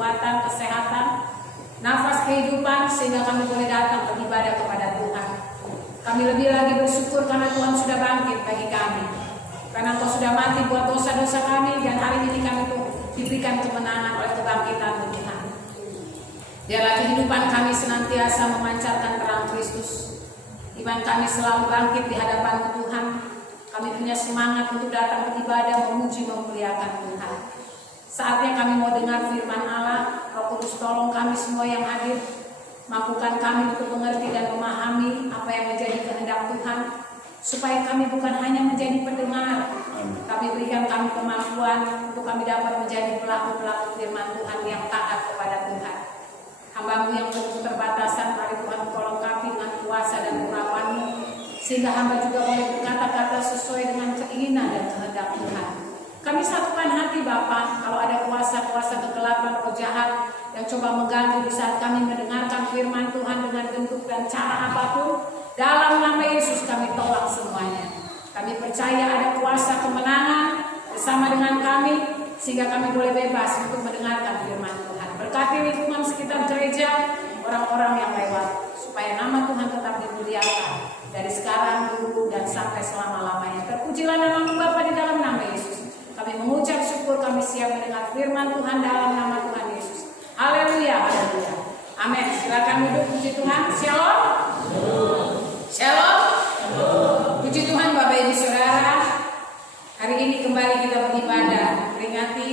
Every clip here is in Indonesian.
kekuatan, kesehatan, nafas kehidupan, sehingga kami boleh datang beribadah kepada Tuhan. Kami lebih lagi bersyukur karena Tuhan sudah bangkit bagi kami, karena Engkau sudah mati buat dosa-dosa kami, dan hari ini kami diberikan kemenangan oleh kebangkitan Tuhan. Biarlah kehidupan kami senantiasa memancarkan terang Kristus. Iman kami selalu bangkit di hadapan Tuhan. Kami punya semangat untuk datang beribadah, memuji, memuliakan Tuhan. Saatnya kami mau dengar firman Allah. Roh Kudus tolong kami semua yang hadir, mampukan kami untuk mengerti dan memahami apa yang menjadi kehendak Tuhan, supaya kami bukan hanya menjadi pendengar, tapi berikan kami kemampuan untuk kami dapat menjadi pelaku-pelaku firman Tuhan yang taat kepada Tuhan. Hamba-Mu yang penuh keterbatasan, mari Tuhan Kau lengkapi dengan kuasa dan urapan-Mu, sehingga hamba juga boleh berkata-kata sesuai dengan keinginan dan kehendak Tuhan. Kami satukan hati Bapa, kalau ada kuasa-kuasa kegelapan, roh jahat yang coba mengganggu di saat kami mendengarkan firman Tuhan dengan bentuk dan cara apapun, dalam nama Yesus kami tolak semuanya. Kami percaya ada kuasa kemenangan bersama dengan kami, sehingga kami boleh bebas untuk mendengarkan firman Tuhan. Berkati lingkungan sekitar gereja, orang-orang yang lewat, supaya nama Tuhan tetap dimuliakan dari sekarang, dulu, dan sampai selama-lamanya. Terpujilah nama-Mu Bapa di dalam nama Yesus. Kami mengucap syukur, kami siap mendengar firman Tuhan dalam nama Tuhan Yesus. Haleluya, haleluya. Amin. Silakan duduk, puji Tuhan. Shalom. Shalom. Puji Tuhan Bapak Ibu Saudara. Hari ini kembali kita beribadah, peringati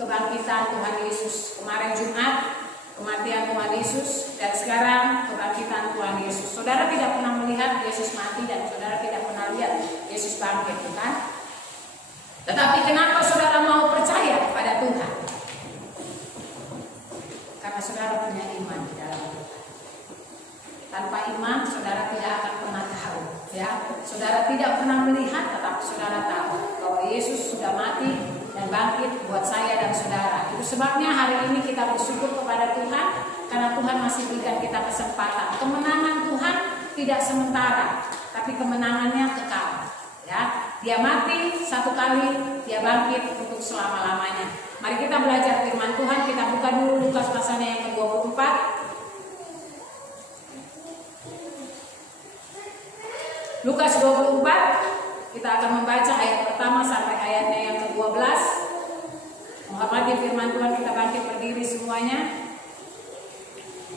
kebangkitan Tuhan Yesus. Kemarin Jumat, kematian Tuhan Yesus, dan sekarang kebangkitan Tuhan Yesus. Saudara tidak pernah melihat Yesus mati, dan saudara tidak pernah lihat Yesus bangkit, bukan? Tetapi kenapa saudara mau percaya pada Tuhan? Karena saudara punya iman di dalam Tuhan. Tanpa iman, saudara tidak akan pernah tahu, ya. Saudara tidak pernah melihat, tetapi saudara tahu bahwa Yesus sudah mati dan bangkit buat saya dan saudara. Itu sebabnya hari ini kita bersyukur kepada Tuhan, karena Tuhan masih berikan kita kesempatan. Kemenangan Tuhan tidak sementara, tapi kemenangannya kekal, ya. Dia mati satu kali, dia bangkit untuk selama-lamanya. Mari kita belajar firman Tuhan. Kita buka dulu Lukas pasalnya yang ke-24. Lukas 24, kita akan membaca ayat pertama sampai ayatnya yang ke-12. Menghormati firman Tuhan, kita bangkit berdiri semuanya.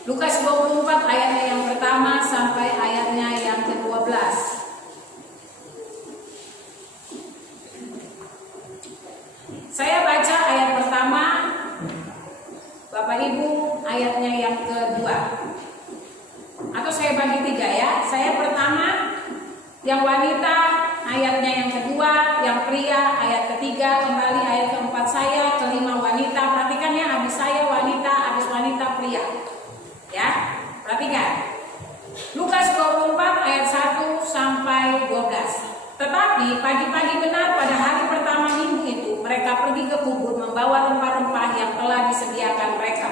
Lukas 24 ayatnya yang pertama sampai ayatnya yang ke-12. Saya baca ayat pertama, Bapak Ibu ayatnya yang kedua. Atau saya bagi tiga, ya. Saya pertama, yang wanita ayatnya yang kedua, yang pria ayat ketiga, kembali ayat keempat saya, kelima wanita. Perhatikan ya, habis saya wanita, habis wanita pria. Ya, perhatikan. Lukas 24 ayat 1 sampai 12. Tetapi pagi-pagi benar pada hari pertama minggu itu, mereka pergi ke kubur membawa rempah-rempah yang telah disediakan mereka.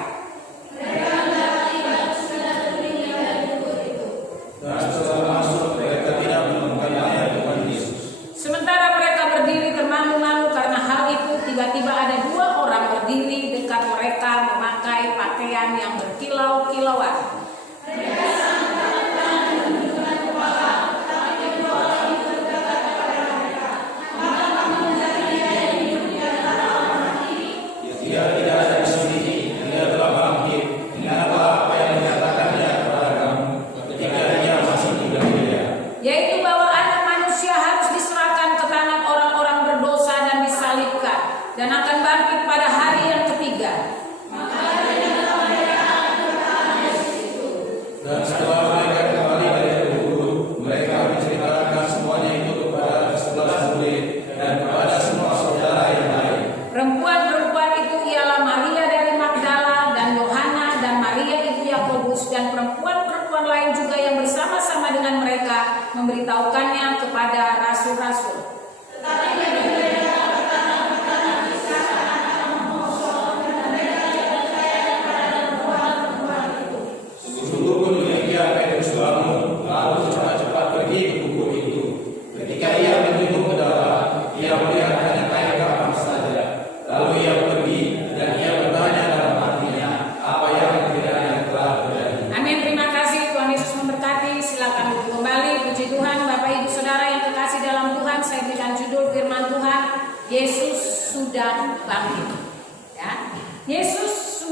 Sementara mereka berdiri termangu-mangu karena hal itu, tiba-tiba ada dua orang berdiri dekat mereka memakai pakaian yang berkilau-kilauan. Dan akan bangkit pada hari yang ketiga.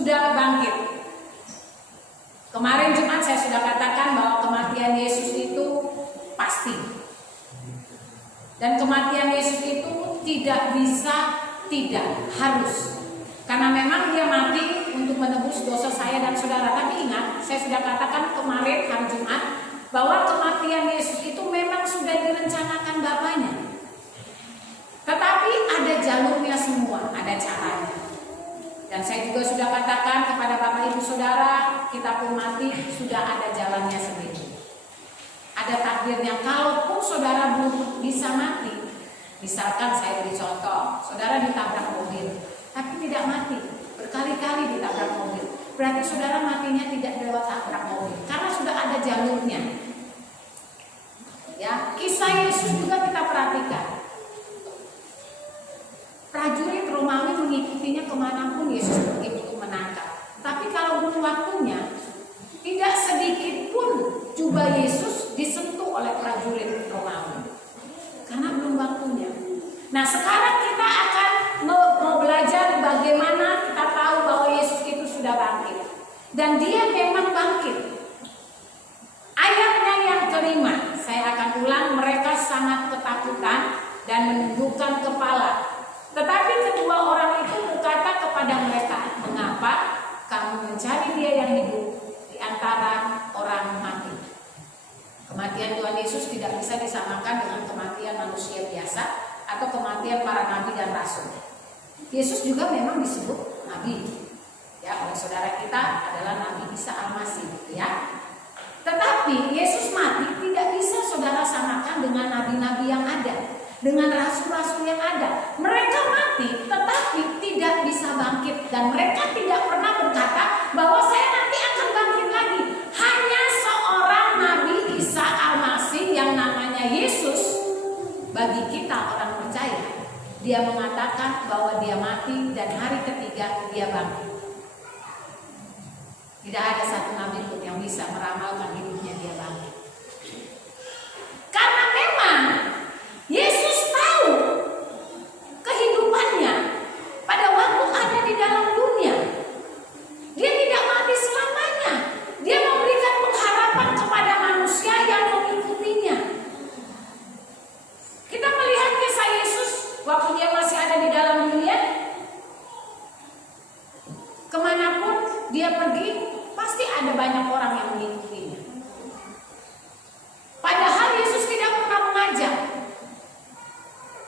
sudah bangkit. Kemarin Jumat saya sudah katakan bahwa kematian Yesus itu pasti. Dan kematian Yesus itu tidak bisa, tidak, harus. Karena memang dia mati untuk menebus dosa saya dan saudara. Tapi ingat, saya sudah katakan kemarin hari Jumat bahwa kematian Yesus itu memang sudah direncanakan Bapaknya. Tetapi ada jalurnya semua, ada caranya. Dan saya juga sudah katakan kepada Bapak Ibu Saudara, kita pun mati sudah ada jalannya sendiri. Ada takdirnya. Kalaupun saudara belum bisa mati, misalkan saya beri contoh, saudara ditabrak mobil, tapi tidak mati, berkali-kali ditabrak mobil, berarti saudara matinya tidak lewat tabrak mobil, karena sudah ada jalurnya. Ya, kisah Yesus juga kita perhatikan. Prajurit Romawi mengikutinya kemanapun Yesus pergi untuk menangkap. Tapi kalau belum waktunya, tidak sedikit pun jubah Yesus disentuh oleh prajurit Romawi, karena belum waktunya. Nah, sekarang kita akan mau belajar bagaimana kita tahu bahwa Yesus itu sudah bangkit. Dan dia memang bangkit. Ayatnya yang kelima, saya akan ulang, mereka sangat ketakutan dan menundukkan kepala. Tetapi kedua orang itu berkata kepada mereka, mengapa kamu mencari dia yang hidup di antara orang mati? Kematian Tuhan Yesus tidak bisa disamakan dengan kematian manusia biasa atau kematian para nabi dan rasul. Yesus juga memang disebut nabi, ya, oleh saudara kita adalah Nabi Isa Al-Masih, gitu ya. Tetapi Yesus mati tidak bisa saudara samakan dengan nabi-nabi yang ada, dengan rasul-rasul yang ada. Mereka mati tetapi tidak bisa bangkit, dan mereka tidak pernah berkata bahwa saya nanti akan bangkit lagi. Hanya seorang Nabi Isa Al-Masih yang namanya Yesus, bagi kita orang percaya, dia mengatakan bahwa dia mati dan hari ketiga dia bangkit. Tidak ada satu nabi pun yang bisa meramalkan hidupnya dia bangkit. Karena memang Yesus tahu kehidupannya pada waktu ada di dalam dunia. Dia tidak mati selamanya. Dia memberikan pengharapan kepada manusia yang mengikutinya. Kita melihat kisah Yesus waktu dia masih ada di dalam dunia. Kemanapun dia pergi, pasti ada banyak orang yang mengikutinya. Padahal Yesus tidak pernah mengajak.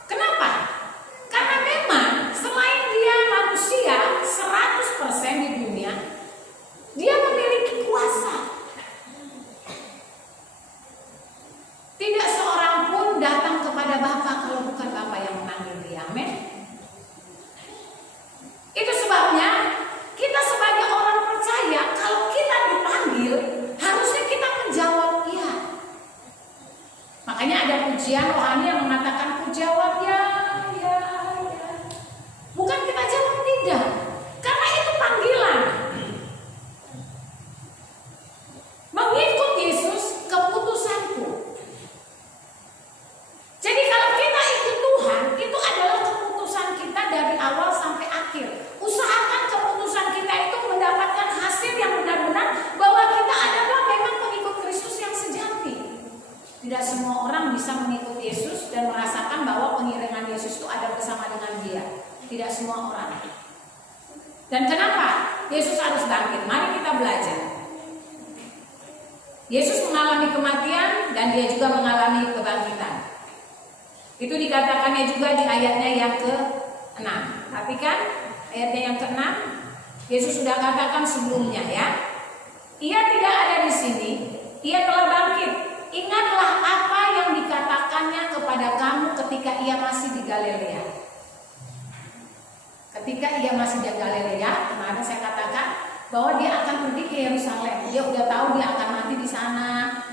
Kenapa? Karena memang selain dia manusia 100% di dunia, dia memiliki kuasa. Tidak seorang pun datang kepada Bapa kalau bukan Bapa yang memanggil dia. Amin. Itu sebabnya kita sebagai orang percaya, kalau kita dipanggil, harusnya kita menjawab iya. Makanya ada pujian rohani yang mengatakan ku jawab ya. Bukan kita jawab tidak, karena itu panggilan. Mengikut Yesus keputusanku. Jadi kalau kita ikut Tuhan, itu adalah keputusan kita dari awal sampai akhir. Usahakan keputusan kita itu mendapatkan hasil yang benar-benar bahwa kita adalah memang pengikut Kristus yang sejati. Tidak semua orang bisa mengikut Yesus dan merasakan bahwa pengiringan Yesus itu ada bersama dengan dia. Tidak semua orang. Dan kenapa Yesus harus bangkit? Mari kita belajar. Yesus mengalami kematian dan dia juga mengalami kebangkitan. Itu dikatakannya juga di ayatnya yang ke-6. Perhatikan ayatnya yang ke-6. Yesus sudah katakan sebelumnya, ya. Ia tidak ada di sini, ia telah bangkit. Ingatlah apa yang dikatakannya kepada kamu ketika ia masih di Galilea. Ketika ia masih di Galilea, kemarin saya katakan bahwa dia akan pergi ke Yerusalem. Dia udah tahu dia akan mati di sana,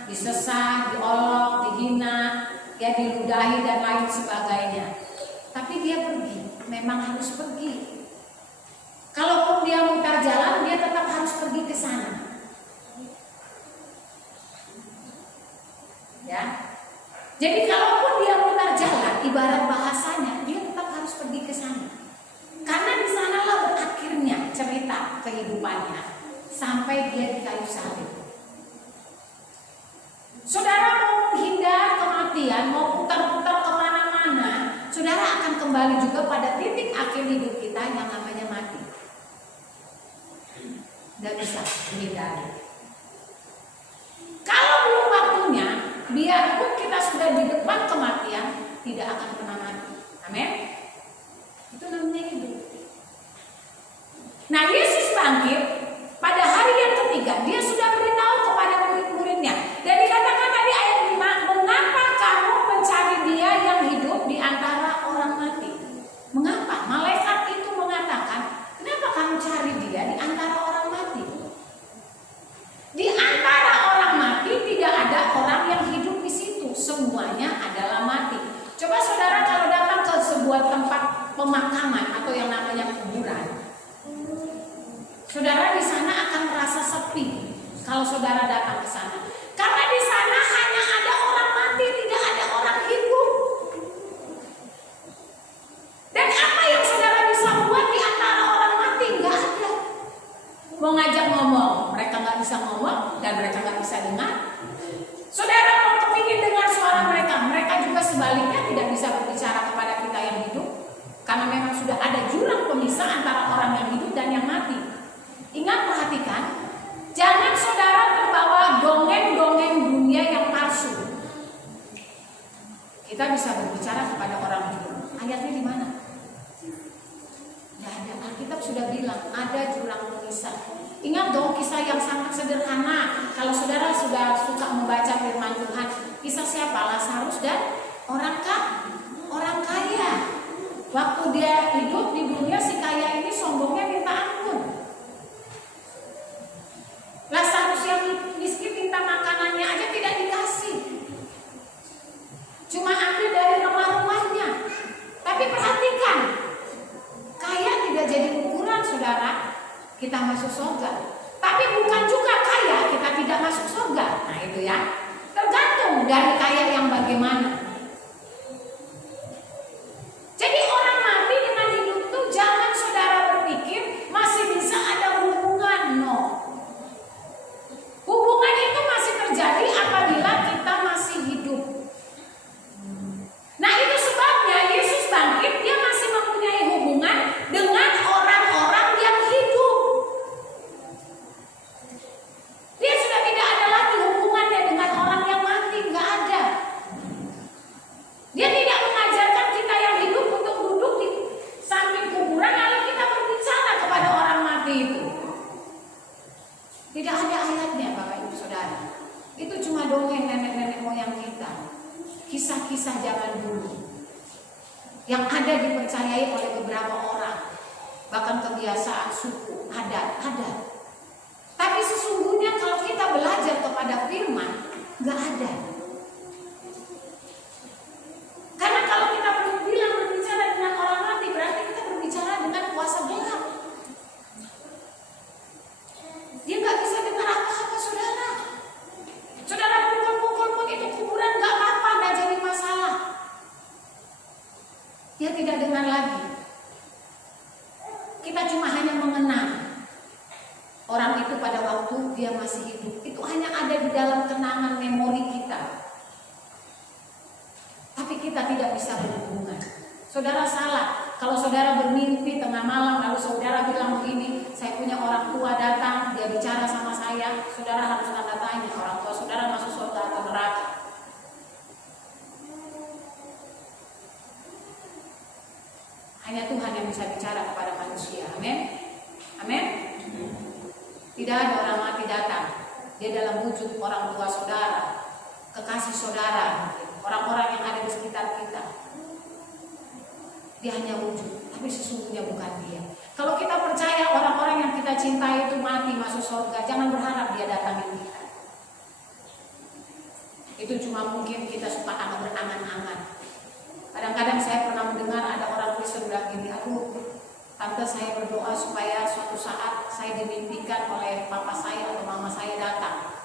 disesat, diolok, dihina, ya, diludahi dan lain sebagainya. Tapi dia pergi, memang harus pergi. Kalaupun dia mutar jalan, dia tetap harus pergi ke sana. Ya. Jadi kalaupun dia mutar jalan, ibarat bahasanya, dia tetap harus pergi ke sana. Karena di sanalah berakhirnya cerita kehidupannya sampai dia di kayu salib. Saudara mau menghindar kematian, mau putar-putar kemana-mana, saudara akan kembali juga pada titik akhir hidup kita yang namanya mati. Tidak bisa menghindari. Kalau belum waktunya, biarpun kita sudah di depan kematian, tidak akan pernah mati. Amin. Itu namanya hidup. Nah, Yesus bangkit pada hari yang ketiga. Dia sudah beritahu kepada murid-muridnya. Dan dikatakan tadi ayat 5, mengapa kamu mencari dia yang hidup di antara orang mati? Mengapa? Malaikat itu mengatakan, kenapa kamu cari dia di antara orang mati? Di antara orang mati tidak ada orang yang hidup di situ. Semuanya adalah mati. Coba saudara kalau datang ke sebuah tempat pemakaman atau yang namanya kuburan, saudara di sana akan merasa sepi kalau saudara datang ke sana. Karena di sana hanya ada orang mati, tidak ada orang hidup. Dan apa yang saudara bisa buat di antara orang mati? Nggak ada. Mau ngajak ngomong, mereka nggak bisa ngomong dan mereka nggak bisa dengar. Saudara mau kepingin dengar suara mereka, mereka juga sebaliknya tidak bisa berbicara kepada kita yang hidup. Karena memang sudah ada jurang pemisah antara orang yang hidup dan yang mati. Ingat, perhatikan, jangan saudara terbawa dongeng-dongeng dunia yang palsu. Kita bisa berbicara kepada orang hidup. Ayatnya di mana? Nah, Alkitab sudah bilang ada jurang pemisah. Ingat dong kisah yang sangat sederhana. Kalau saudara sudah suka membaca firman Tuhan, kisah siapa? Lazarus dan orang kaya. Waktu dia hidup di dunia, si kaya ini sombongnya minta ampun. Lazarus yang miskin minta makanannya aja tidak dikasih. Cuma ambil dari rumah-rumahnya. Tapi perhatikan, kaya tidak jadi ukuran saudara kita masuk surga. Tapi bukan juga kaya kita tidak masuk surga. Nah itu ya, tergantung dari kaya yang bagaimana. Jadi orang mati dengan hidup itu jangan saudara berpikir masih bisa ada hubungan. No. Hubungan itu masih terjadi apabila kita masih hidup. Nah itu sebabnya Yesus bangkit, dia masih mempunyai hubungan dengan orang-orang yang hidup. Dia sudah tidak ada lagi hubungannya dengan orang yang mati, nggak ada. Dia tidak mengajarkan kita yang hidup untuk duduk di samping kuburan lalu kita berbicara kepada orang mati itu. Tidak ada ayatnya Bapak Ibu Saudara. Itu cuma dongeng nenek-nenek moyang kita. Kisah-kisah zaman dulu yang ada dipercayai oleh beberapa orang, bahkan kebiasaan suku, adat ada. Tapi sesungguhnya kalau kita belajar kepada firman, nggak ada. Karena kalau kita bilang berbicara dengan orang mati, berarti kita berbicara dengan kuasa gelap. Dia nggak bisa dengar apa-apa saudara. Saudara pukul-pukul pun itu kuburan nggak apa-apa, nggak jadi masalah. Dia tidak dengar lagi. Kita cuma hanya mengenang orang itu pada waktu dia masih hidup. Itu hanya ada di dalam kenangan memori kita. Tapi kita tidak bisa berhubungan. Saudara salah. Kalau saudara bermimpi tengah malam lalu saudara bilang begini, saya punya orang tua datang, dia bicara sama saya, saudara harus tanda tanya, orang tua saudara masuk surga atau neraka. Hanya Tuhan yang bisa bicara kepada manusia. Amin. Amin. Tidak ada orang mati datang. Dia dalam wujud orang tua saudara, kekasih saudara, orang-orang yang ada di sekitar kita. Dia hanya wujud, tapi sesungguhnya bukan dia. Kalau kita percaya orang-orang yang kita cintai itu mati masuk surga, jangan berharap dia datangin kita. Itu cuma mungkin kita suka berangan-angan. Kadang-kadang saya pernah mendengar ada orang Kristen bilang gini, aduh tante saya berdoa supaya suatu saat saya dimimpikan oleh papa saya atau mama saya datang.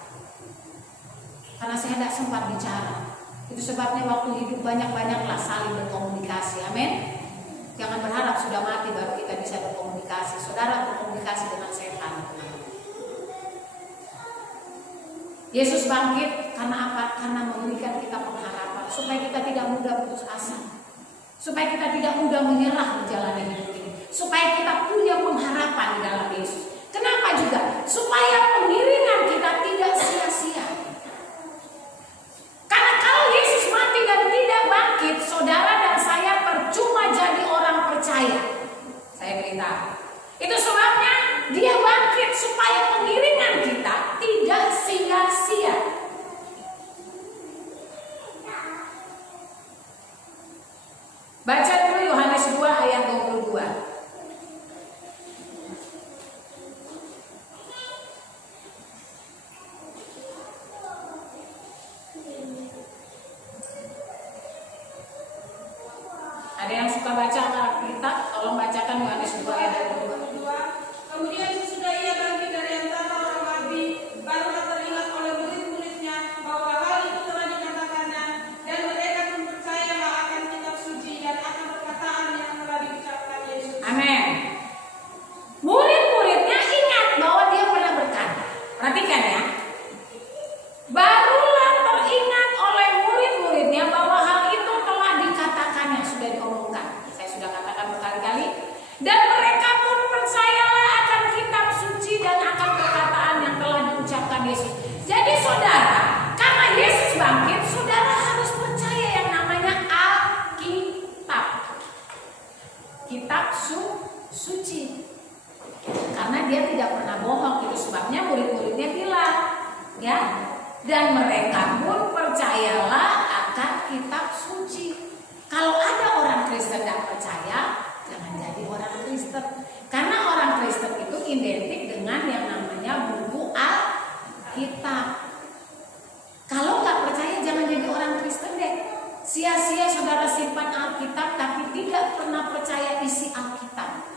Karena saya tidak sempat bicara. Itu sebabnya waktu hidup banyak-banyaklah saling berkomunikasi. Amin. Jangan berharap sudah mati baru kita bisa berkomunikasi. Saudara berkomunikasi dengan setan. Yesus bangkit karena apa? Karena memberikan kita pengharapan supaya kita tidak mudah putus asa, supaya kita tidak mudah menyerah menjalani hidup ini, supaya kita punya pengharapan di dalam Yesus. Kenapa juga? Supaya pengiringan kita tidak sia-sia. Karena kalau Yesus mati dan tidak bangkit, saudara dan saya percuma jadi orang percaya. Saya beritahu. Itu sebabnya dia bangkit supaya pengiringan kita tidak sia-sia. Baca dulu Yohanes 2 ayat 22. Ada yang suka baca Alkitab? Tolong bacakan Yohanes 2 ayat 22. Kemudian sesudah ia bangkit dari antara orang mati, barulah teringat oleh murid-muridnya bahwa hal itu telah dikatakannya, dan mereka pun percayalah akan kitab suci dan akan perkataan yang telah diucapkan Yesus. Amin. Murid-muridnya ingat bahwa dia pernah berkata. Perhatikan ya. Barulah teringat oleh murid-muridnya bahwa hal itu telah dikatakan yang sudah diomongkan. Saya sudah katakan berkali-kali. Dan mereka pun percayalah akan kitab suci dan akan perkataan yang telah diucapkan Yesus. Jadi saudara, karena Yesus bangkit, saudara harus percaya yang namanya Alkitab. Kitab suci. Karena dia tidak pernah bohong, itu sebabnya murid-muridnya bilang, ya. Dan mereka pun percayalah akan kitab suci. Kalau ada orang Kristen tidak percaya, jangan jadi orang Kristen. Karena orang Kristen itu identik dengan yang namanya buku Alkitab. Kalau nggak percaya, jangan jadi orang Kristen deh. Sia-sia saudara simpan Alkitab tapi tidak pernah percaya isi Alkitab.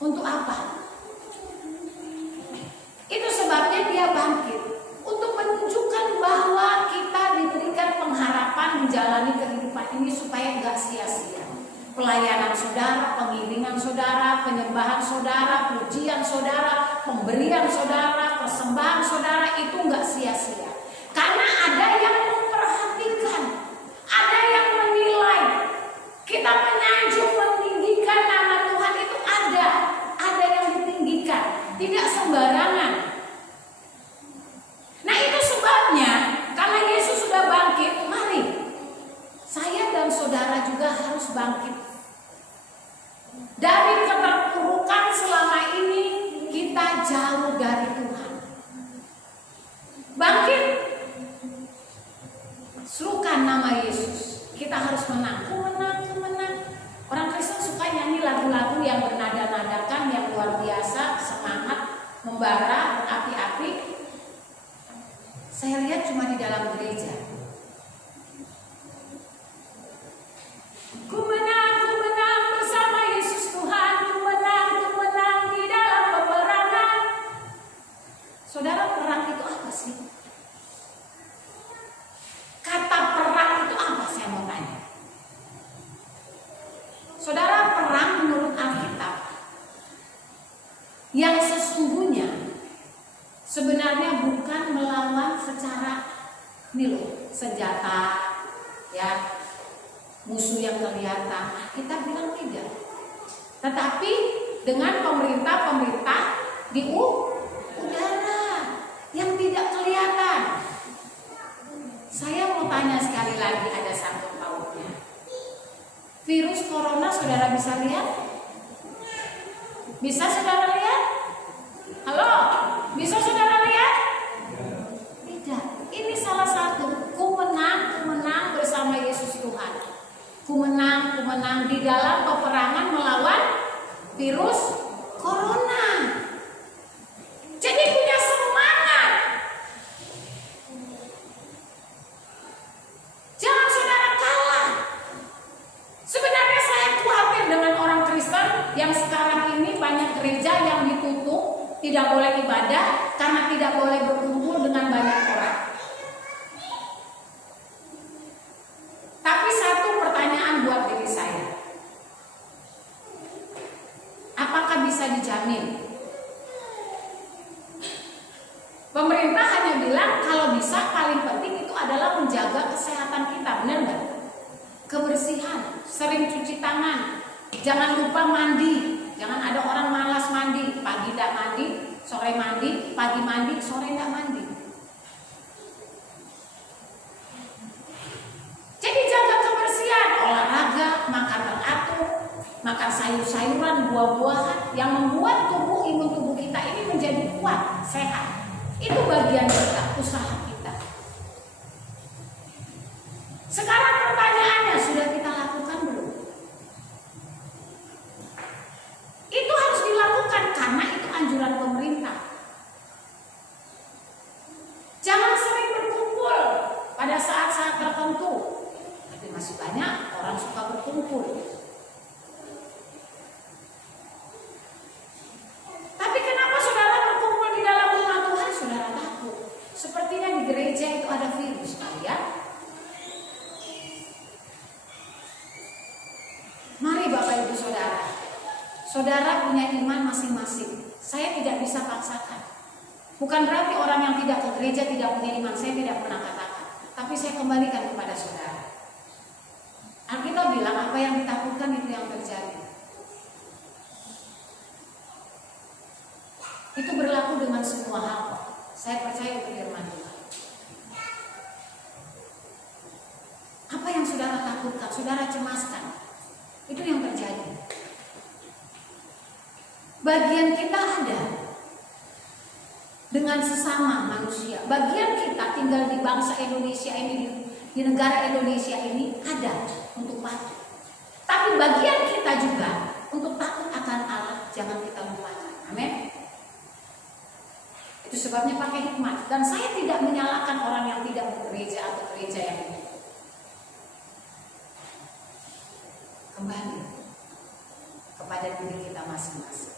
Untuk apa? Itu sebabnya dia bangkit untuk menunjukkan bahwa kita diberikan pengharapan menjalani kehidupan ini supaya nggak sia-sia. Pelayanan saudara, pengiringan saudara, penyembahan saudara, pujian saudara, pemberian saudara, persembahan saudara itu nggak sia-sia. Karena ada yang memperhatikan, ada yang menilai. Kita menyanjung meninggikan nama Tuhan itu ada yang ditinggikan, tidak sembarangan. Nah itu sebabnya karena Yesus sudah bangkit, mari saya dan saudara juga harus bangkit dari keterpurukan selama ini kita jauh dari Tuhan. Bangkit, serukan nama Yesus. Kita harus menang, ku menang. Orang Kristen suka nyanyi lagu-lagu yang bernada-nadakan, yang luar biasa, semangat, membara, berapi-api. Saya lihat cuma di dalam gereja. Ku menang bersama Yesus Tuhan. Ku menang di dalam peperangan. Saudara, perang itu apa sih? Kata perang itu apa, saya mau tanya. Saudara, perang menurut Alkitab yang sesungguhnya sebenarnya bukan melawan secara senjata, ya, musuh yang kelihatan. Kita bilang tidak. Tetapi dengan pemerintah di udara yang tidak kelihatan. Saya mau tanya sekali lagi, ada sangkut pautnya. Virus corona saudara bisa lihat? Bisa saudara lihat? Halo? Bisa saudara lihat? Tidak. Ini salah satu. Ku menang bersama Yesus Tuhan. Ku menang di dalam peperangan melawan virus corona. Jadi punya semangat. Jangan saudara kalah. Sebenarnya saya khawatir dengan orang Kristen yang sekarang ini banyak gereja yang ditutup, tidak boleh ibadah karena tidak boleh berkumpul dengan banyak orang. Tapi satu pertanyaan buat diri saya. bisa paling penting itu adalah menjaga kesehatan kita, benar nggak? Kebersihan, sering cuci tangan, jangan lupa mandi. Jangan ada orang malas mandi, pagi tidak mandi, sore mandi, pagi mandi, sore tidak mandi. Jadi jaga kebersihan, olahraga, makan teratur, makan sayur-sayuran, buah-buahan yang membuat imun tubuh kita ini menjadi kuat, sehat. Itu bagian kita, usaha kita. Sekarang pertanyaannya, sudah kita lakukan belum? Itu harus dilakukan karena itu anjuran pemerintah. Jangan sering berkumpul pada saat-saat tertentu. Tapi masih banyak orang suka berkumpul. Tapi kenapa saudara berkumpul di dalam rumah Tuhan? Saudara takut. Sepertinya di gereja itu ada virus, ya. Mari Bapak Ibu Saudara. Saudara punya iman masing-masing. Saya tidak bisa paksakan. Bukan berarti orang yang tidak ke gereja tidak punya iman. Saya tidak pernah katakan. Tapi saya kembalikan kepada saudara. Alkitab bilang apa yang ditakutkan itu yang terjadi. Itu berlaku dengan semua hal. Saya percaya itu firman Tuhan. Apa yang saudara takutkan, saudara cemaskan, itu yang terjadi. Bagian kita ada dengan sesama manusia. Bagian kita tinggal di bangsa Indonesia ini, di negara Indonesia ini ada untuk patuh. Tapi bagian kita juga untuk takut akan Allah, jangan kita lupakan. Amin. Itu sebabnya pakai hikmat. Dan saya tidak menyalahkan orang yang tidak bergereja atau gereja yang ini. Kembali kepada diri kita masing-masing.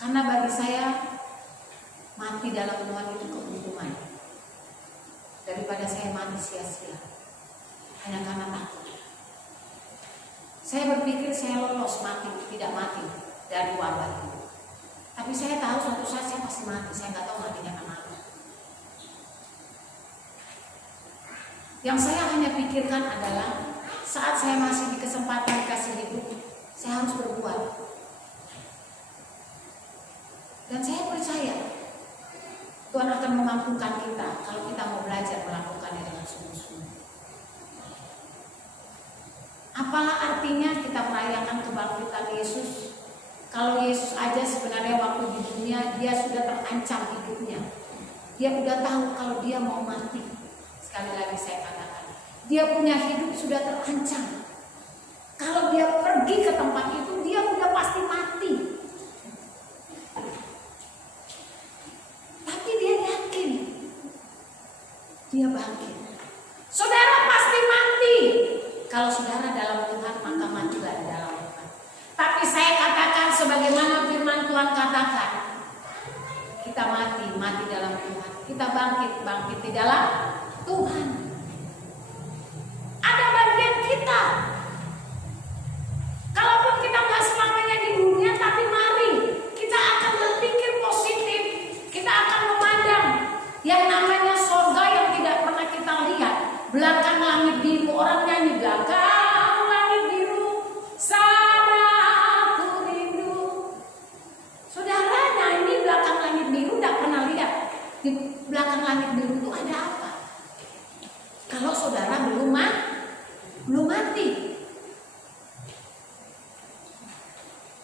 Karena bagi saya mati dalam Tuhan itu keuntungan daripada saya mati sia-sia hanya karena takut. Saya berpikir saya lolos mati, tidak mati dari wabah itu. Tapi saya tahu suatu saat saya pasti mati. Saya nggak tahu matinya karena apa. Yang saya hanya pikirkan adalah saat saya masih di kesempatan dikasih hidup, saya harus berbuat. Dan saya percaya Tuhan akan memampukan kita kalau kita mau belajar melakukannya dengan sungguh-sungguh. Apalah artinya kita merayakan kebangkitan Yesus kalau Yesus aja sebenarnya waktu di dunia dia sudah terancam hidupnya. Dia udah tahu kalau dia mau mati. Sekali lagi saya katakan, dia punya hidup sudah terancam. Kalau dia pergi ke tempat itu, dia udah pasti mati. Tapi dia yakin dia bangkit. Saudara pasti mati. Kalau saudara dalam Tuhan, maka matilah di dalam Tuhan. Tapi saya katakan sebagaimana firman Tuhan katakan, kita mati dalam Tuhan. Kita bangkit di dalam Tuhan. Ada bagian kita. Kalaupun kita nggak selamanya di dunia, tapi mari kita akan berpikir positif. Kita akan memandang yang namanya surga yang tidak pernah kita lihat. Belakang langit biru, orang nyanyi belakang langit biru, sana aku rindu. Saudara nyanyi belakang langit biru, tidak pernah lihat di belakang langit biru itu ada apa? Kalau saudara belum mati.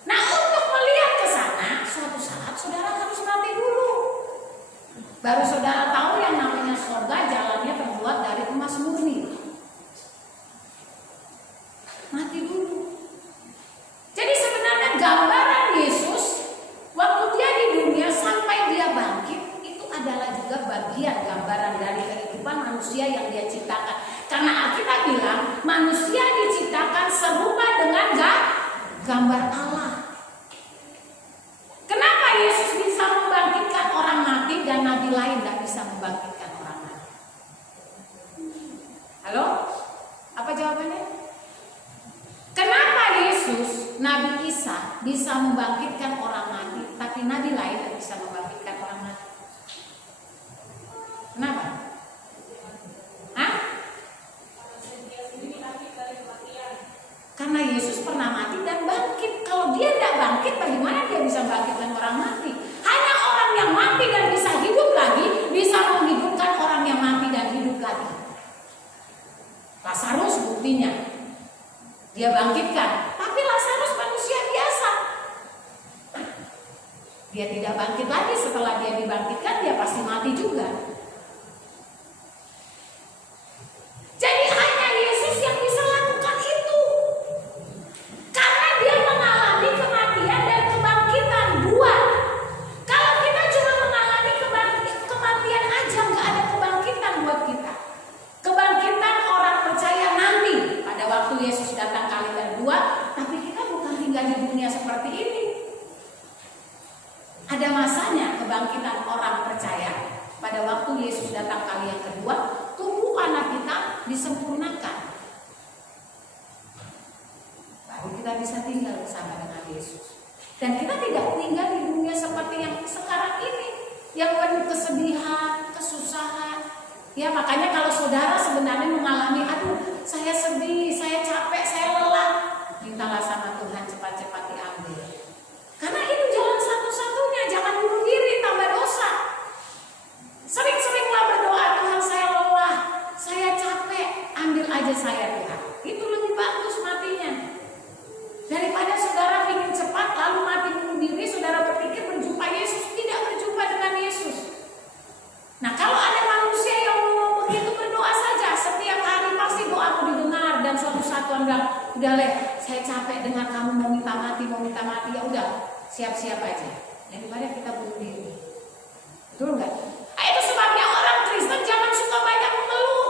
Nah, untuk melihat ke sana, suatu saat saudara harus mati dulu. Baru saudara tahu yang namanya surga jalannya terbuat dari emas murni. Mati dulu. Jadi sebenarnya gambaran Yesus waktu dia di dunia sampai dia bangkit itu adalah juga bagian gambaran dari kehidupan manusia yang dia ciptakan. Karena Alkitab bilang manusia diciptakan serupa dengan gambar Allah. Kenapa Yesus bisa membangkitkan orang mati dan nabi lain tidak bisa membangkitkan orang mati? Halo? Apa jawabannya? Kenapa Yesus, Nabi Isa bisa membangkitkan orang mati, tapi nabi lain tidak bisa membangkitkan orang mati? Dia tidak bangkit lagi. Setelah dia dibangkitkan, dia pasti mati juga. Jadi hanya Yesus yang bisa lakukan itu. Karena dia mengalami kematian dan kebangkitan dua. Kalau kita cuma mengalami kematian aja, nggak ada kebangkitan buat kita. Kebangkitan orang percaya nanti pada waktu Yesus datang kali kedua. Tapi kita bukan tinggal di dunia seperti ini. Ada masanya kebangkitan orang percaya pada waktu Yesus datang kali yang kedua, tubuh anak kita disempurnakan. Baru kita bisa tinggal bersama dengan Yesus. Dan kita tidak tinggal di dunia seperti yang sekarang ini, yang penuh kesedihan, kesusahan. Ya, makanya kalau saudara sebenarnya mengalami, aduh saya sedih, saya capek, saya lelah, mintalah sama Tuhan cepat-cepat diambil. Karena itu jalan satu-satunya, jangan bunuh diri, tambah dosa. Sering-seringlah berdoa, Tuhan saya lelah, saya capek, ambil aja saya Tuhan. Itu lebih bagus matinya. Daripada saudara ingin cepat lalu mati bunuh diri, saudara berpikir berjumpa Yesus, tidak berjumpa dengan Yesus. Nah, kalau ada manusia yang mau begitu, berdoa saja. Setiap hari pasti doamu didengar. Dan suatu saat Tuhan bilang, udah leh, saya capek dengan kamu mau minta mati, ya udah, siap-siap aja. Daripada kita bunuh diri. Betul nggak? Itu sebabnya orang Kristen jangan suka banyak mengeluh.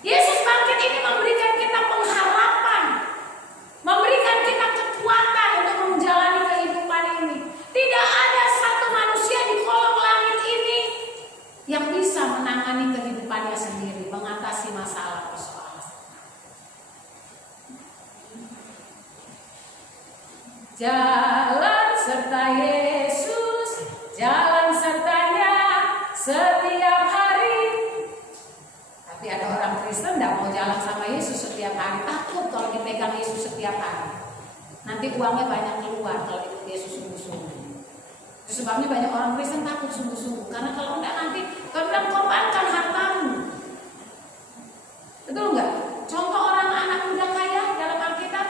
Yesus bangkit ini memberikan kita pengharapan, memberikan kita kekuatan untuk menjalani kehidupan ini. Tidak ada satu manusia di kolong langit ini yang bisa menangani kehidupannya sendiri, mengatasi masalah persoalan. Jalan serta Yesus, jalan sertanya setiap hari. Tapi ada orang Kristen tidak mau jalan sama Yesus setiap hari, takut kalau dipegang Yesus setiap hari. Nanti uangnya banyak keluar kalau ikut Yesus sungguh-sungguh. Itu sebabnya banyak orang Kristen takut sungguh-sungguh, karena kalau enggak nanti Tuhan bilang korbankan hartamu. Betul enggak? Contoh orang anak muda kaya dalam Alkitab,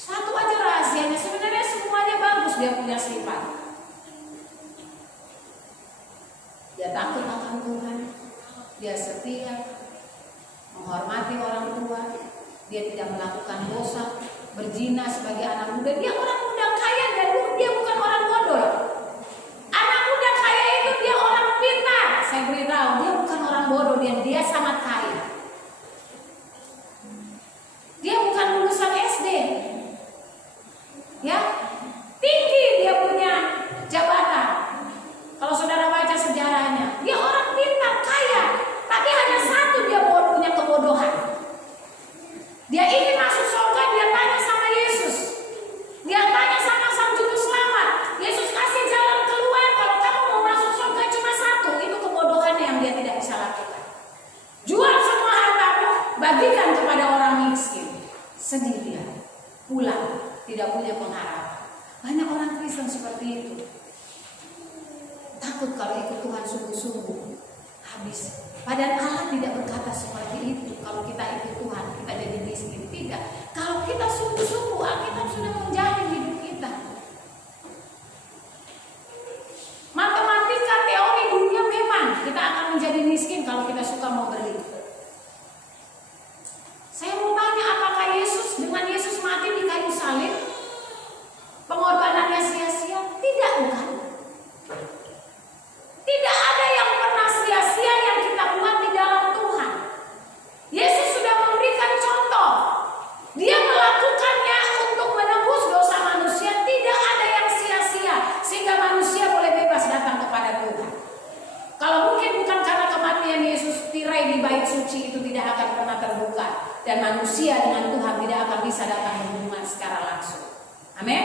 satu aja rahasianya, sebenarnya semuanya bagus dia punya sifat. Dia takut akan Tuhan, dia setia, menghormati orang tua, dia tidak melakukan dosa, berzina sebagai anak muda. Dia orang muda kaya dan dia bukan orang bodoh. Anak muda kaya itu dia orang pintar. Saya beritahu, dia bukan orang bodoh, dia sangat kaya. Dia bukan lulusan SD. Ya, tinggi dia punya jabatan. Kalau saudara baca sejarahnya, dia orang pintar, kaya, tapi hanya satu dia punya kebodohan. Dia ingin masuk surga, dia tanya sama Yesus. Dia tanya sama Sang Juru Selamat. Yesus kasih jalan keluar, kalau kamu mau masuk surga cuma satu. Itu kebodohannya yang dia tidak bisa lakukan. Jual semua hartamu, bagikan kepada orang miskin. Sedih dia, pulang, tidak punya pengharapan. Banyak orang Kristen seperti itu. Takut kalau ikut Tuhan sungguh-sungguh, habis. Padahal Allah tidak berkata seperti itu. Kalau kita ikut Tuhan, kita jadi miskin. Tidak. Kalau kita sungguh-sungguh, Alkitab sudah menjamin hidup kita. Matematika, teori dunia memang kita akan menjadi miskin kalau kita suka mau beli. Saya mau tanya, apakah Yesus dengan Yesus mati di kayu salib, pengorbanannya sia-sia? Tidak, bukan. Tidak ada yang pernah sia-sia yang kita buat di dalam Tuhan. Yesus sudah memberikan contoh. Dia melakukannya untuk menebus dosa manusia. Tidak ada yang sia-sia, sehingga manusia boleh bebas datang kepada Tuhan. Kalau mungkin bukan karena kematian Yesus, tirai di bait suci itu tidak akan pernah terbuka, dan manusia dengan Tuhan tidak akan bisa datang berhubungan secara langsung. Amin.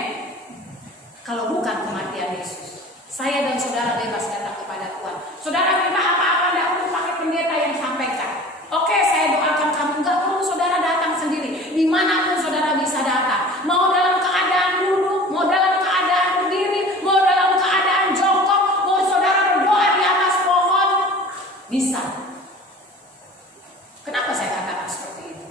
Kalau bukan kematian Yesus, saya dan saudara bebas datang kepada Tuhan. Saudara minta apa-apa, tidak perlu pakai pendeta yang sampaikan. Oke, saya doakan kamu, nggak perlu saudara datang sendiri. Dimanapun saudara bisa datang. Mau dalam keadaan duduk, mau dalam keadaan berdiri, mau dalam keadaan jongkok, mau saudara berdoa di atas pohon, bisa. Kenapa saya katakan seperti itu?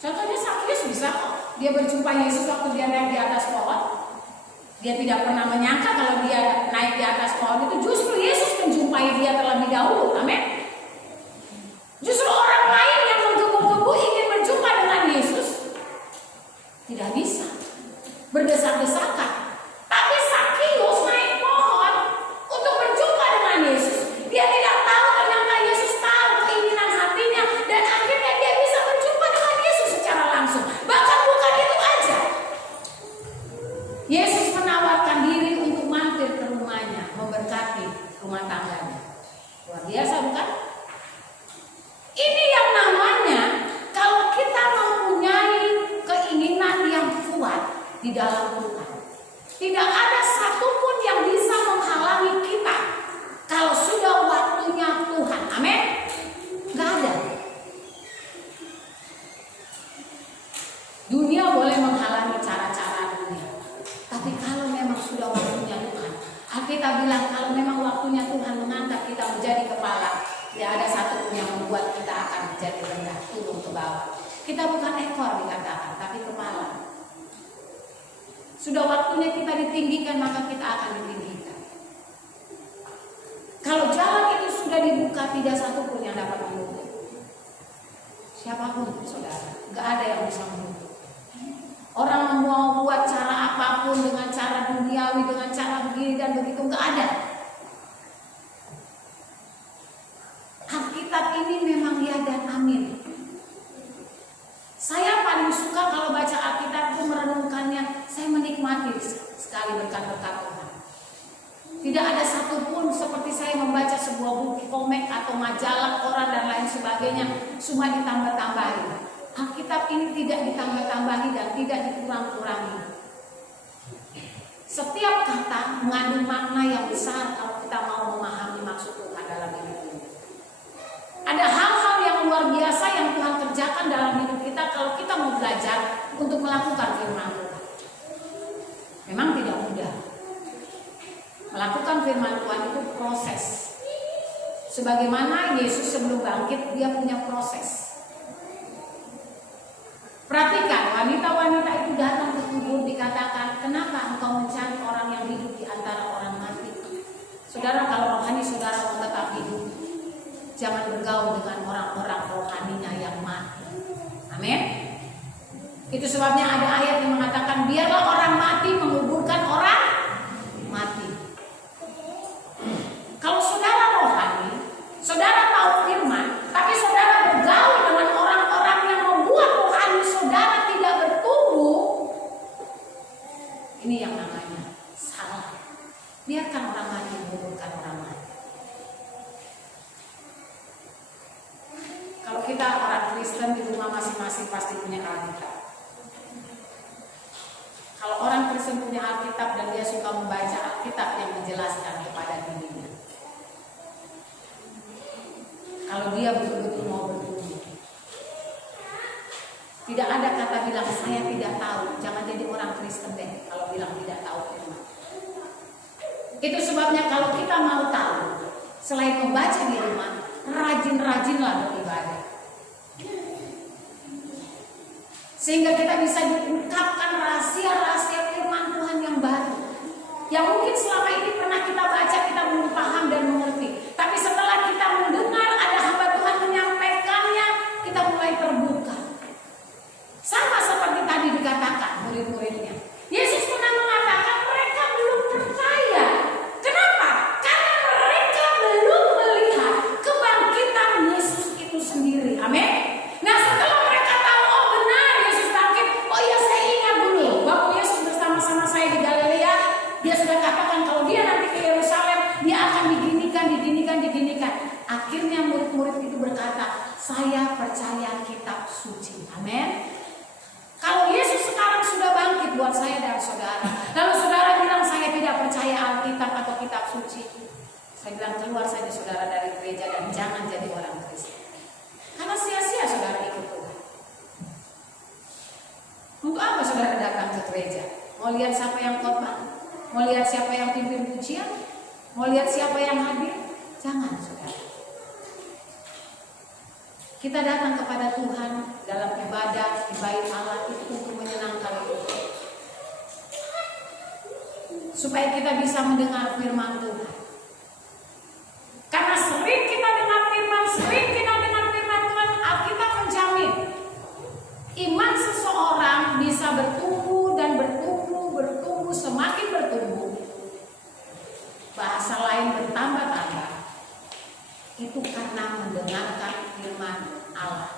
Contohnya Sakyus bisa kok. Dia berjumpa Yesus waktu dia naik di atas pohon. Dia tidak pernah menyangka kalau dia naik di atas pohon itu justru Yesus menjumpai dia terlebih dahulu. Amin. Justru orang lain yang menggebu-gebu ingin berjumpa dengan Yesus tidak bisa, berdesak-desakan. Tapi Zakius naik pohon untuk berjumpa dengan Yesus. Dia tidak tahu ternyata Yesus tahu keinginan hatinya dan akhirnya dia bisa berjumpa dengan Yesus secara langsung. Bahkan bukan itu aja. Yesus menawarkan diri untuk mampir ke rumahnya, memberkati rumah tangganya. Luar biasa bukan? Ini yang namanya kalau kita mempunyai keinginan yang kuat di dalam Tuhan. Tidak ada satupun yang bisa menghalangi kita kalau sudah waktunya Tuhan. Amin. Gak ada. Dunia boleh menghalangi cara-cara dunia. Tapi kalau memang sudah waktunya Tuhan, Alkitab bilang kalau memang waktunya Tuhan mengangkat kita menjadi kepala, tidak ada satupun yang membuat kita akan menjadi rendah, turun ke bawah. Kita bukan ekor dikatakan, tapi kepala. Sudah waktunya kita ditinggikan, maka kita akan ditinggikan. Kalau jalan itu sudah dibuka, tidak satupun yang dapat menutup. Siapapun saudara, gak ada yang bisa menutup. Orang mau buat cara apapun dengan cara duniawi, dengan cara begini dan begitu, gak ada. Alkitab ini memang ya dan amin. Saya paling suka kalau baca Alkitab itu merenungkannya, saya menikmati sekali berkat-berkat Tuhan. Tidak ada satupun seperti saya membaca sebuah buku komik atau majalah, koran dan lain sebagainya, semua ditambah-tambahin. Alkitab ini tidak ditambah-tambahi dan tidak dikurang-kurangi. Setiap kata mengandung makna yang besar kalau kita mau memahami maksud Tuhan dalam hidup ini. Ada hal-hal yang luar biasa yang Tuhan kerjakan dalam hidup kita kalau kita mau belajar untuk melakukan firman Tuhan. Memang tidak mudah. Melakukan firman Tuhan itu proses. Sebagaimana Yesus sebelum bangkit, dia punya proses. Perhatikan, wanita-wanita itu datang ke kubur, dikatakan, kenapa engkau mencari orang yang hidup di antara orang mati? Saudara, kalau rohani saudara mau tetap hidup, jangan bergaul dengan orang-orang rohaninya yang mati. Amin. Itu sebabnya ada ayat yang mengatakan, biarlah orang mati menguburkan orang mati. Kalau saudara rohani, saudara tahu firman, tapi saudara bergaul dengan orang-orang yang membuat rohani saudara tidak bertumbuh, ini yang namanya salah. Biarkan orang mati menguburkan orang mati. Kalau kita orang Kristen di rumah masing-masing pasti punya Alkitab. Kalau orang Kristen punya Alkitab dan dia suka membaca Alkitab yang menjelaskan kepada dirinya. Kalau dia betul-betul mau bertumbuh. Tidak ada kata bilang saya tidak tahu. Jangan jadi orang Kristen deh kalau bilang tidak tahu firman. Itu sebabnya kalau kita mau tahu, selain membaca di rumah, rajin-rajinlah beribadah. Sehingga kita bisa diungkapkan rahasia-rahasia firman Tuhan yang baru. Yang mungkin selama ini pernah kita baca, kita belum paham dan mengerti. Tapi setelah kita mendengar ada hamba Tuhan menyampaikannya, kita mulai terbuka. Sama seperti tadi dikatakan murid-muridnya. Yesus pernah mengatakan mereka belum percaya. Kenapa? Karena mereka belum melihat kebangkitan Yesus itu sendiri. Amin. Nah, setelah mereka tahu, oh benar Yesus bangkit. Oh iya, saya ingat dulu waktu Yesus bersama-sama saya di Galilea, dia sudah katakan kalau dia nanti ke Yerusalem, dia akan diginikan. Akhirnya murid-murid itu berkata, saya percaya kitab suci. Amin. Kalau Yesus sekarang sudah bangkit buat saya dan saudara, lalu saudara bilang saya tidak percaya Alkitab atau kitab suci, saya bilang keluar saja saudara dari gereja dan jangan jadi orang Kristen. Karena sia-sia saudara ikut Tuhan. Untuk apa saudara datang ke gereja? Mau lihat siapa yang khotbah? Mau lihat siapa yang pimpin pujian? Mau lihat siapa yang hadir? Jangan saudara. Kita datang kepada Tuhan dalam ibadah di bait Allah itu untuk menyenangkan Tuhan. supaya kita bisa mendengar firman Tuhan. Karena sering kita dengar firman Tuhan, Alkitab menjamin iman seseorang bisa bertumbuh dan bertumbuh, semakin bertumbuh. Bahasa lain bertambah-tambah. Itu karena mendengarkan firman Allah.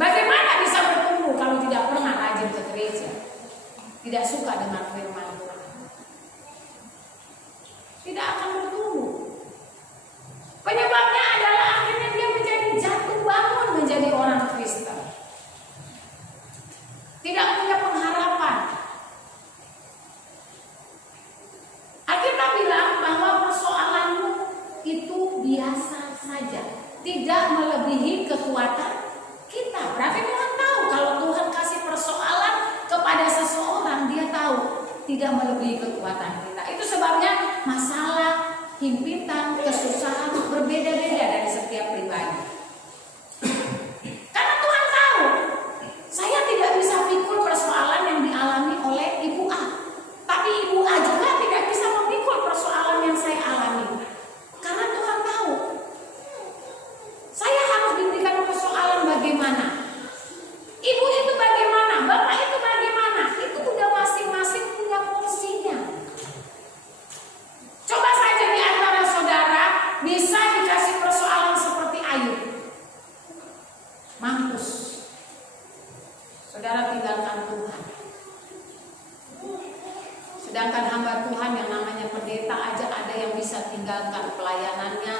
Bagaimana bisa bertumbuh kalau tidak pernah rajin ke gereja? Tidak suka dengar firman Tuhan. Tidak akan bertumbuh. Penyebabnya adalah akhirnya dia menjadi jatuh bangun menjadi orang Kristen. Tidak punya pengharapan. Alkitab bilang bahwa persoalanmu itu biasa saja, tidak melebihi kekuatan kita. Berarti Tuhan tahu kalau Tuhan kasih persoalan kepada seseorang, dia tahu tidak melebihi kekuatan kita. Itu sebabnya masalah, himpitan, kesusahan berbeda-beda dari setiap pribadi. Karena Tuhan tahu saya tidak bisa pikul persoalan yang dialami oleh Ibu A, tapi Ibu A juga tidak bisa memikul persoalan yang saya alami. Karena Tuhan tahu saya harus diberikan persoalan bagaimana, Ibu itu bagaimana, Bapak itu bagaimana. Itu udah masing-masing punya porsinya. Coba saja di antara saudara bisa dikasih persoalan seperti Ayub, mampus, saudara tinggalkan Tuhan. Sedangkan hamba Tuhan yang namanya pendeta aja ada yang bisa tinggalkan pelayanannya.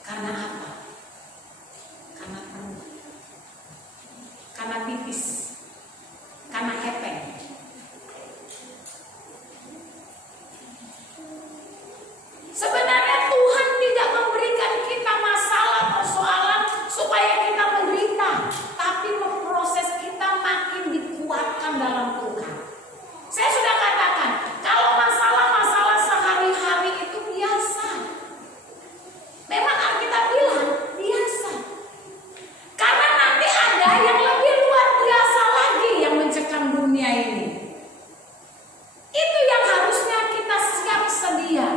Karena apa? Karena penuh, karena tipis, karena hepeng. Sebenarnya Tuhan tidak memberikan kita masalah, persoalan supaya kita menderita, tapi memproses kita makin dikuatkan dalam Tuhan. Saya sudah katakan, kalau masalah-masalah sehari-hari itu biasa. Memang Alkitab bilang biasa. Karena nanti ada yang lebih luar biasa lagi yang mencekam dunia ini. Itu yang harusnya kita siap sedia.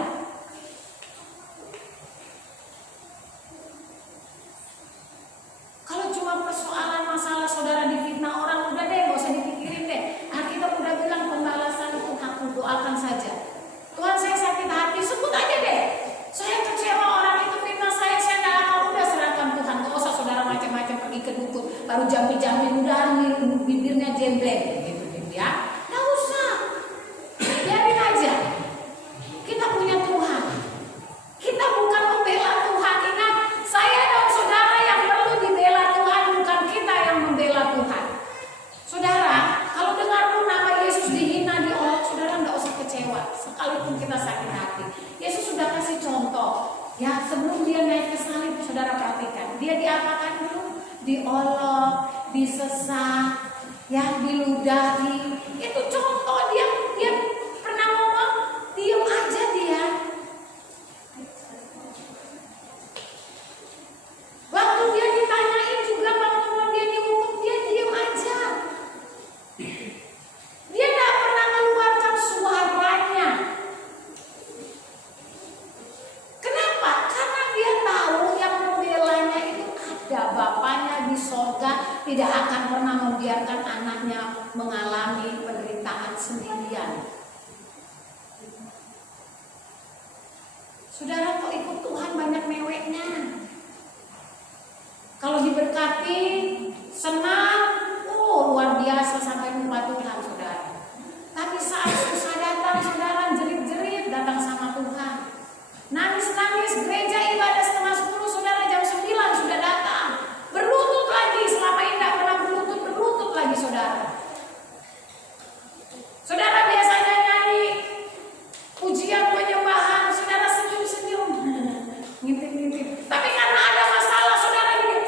Kalau cuma persoalan masalah saudara difitnah orang, udah deh, gak usah dipikirin deh. Alkitab udah bilang pembalasan itu hakku, doakan saja. Tuhan, saya sakit hati, sebut aja deh. Saya kecewa orang itu fitnah saya nakal, udah serahkan Tuhan. Gak usah saudara macam-macam pergi ke dukun, baru jampi-jampi udah bibirnya jembleng gitu ya. Gak usah, biarin aja. Kita punya Tuhan. Kita bukan membela Tuhan. Ingat, saya dan saudara yang perlu dibela Tuhan, bukan kita yang membela Tuhan. Saudara, kalau dengar pun nama Yesus dihina, diolok, saudara nggak usah kecewa. Sekalipun kita sakit hati, Yesus sudah kasih contoh. Ya, sebelum dia naik ke salib, saudara perhatikan, dia diapakan dulu? Diolok, disesat, ya, diludahi. Itu contoh dia pernah ngomong, diam aja dia. Waktu dia ditanyain juga, waktu dia dihukum, dia diam aja. Dia tidak pernah mengeluarkan suaranya. Kenapa? Karena dia tahu yang membelanya itu ada, Bapaknya di sorga tidak akan pernah membiarkan anaknya mengalami penderitaan sendirian. Saudara, kok ikut Tuhan banyak meweknya. Kalau diberkati, senang, luar biasa sampai lupa Tuhan, saudara. Tapi saat susah datang, saudara jerit-jerit datang sama Tuhan. Nangis-nangis, gereja ibadah 9:30, saudara jam 9 sudah datang. Berlutut lagi, selama ini tidak pernah berlutut lagi, saudara. Saudara biasanya nyanyi pujian penyembahan, saudara senyum-senyum, ngintip-ngintip. Tapi karena ada masalah, saudara gini,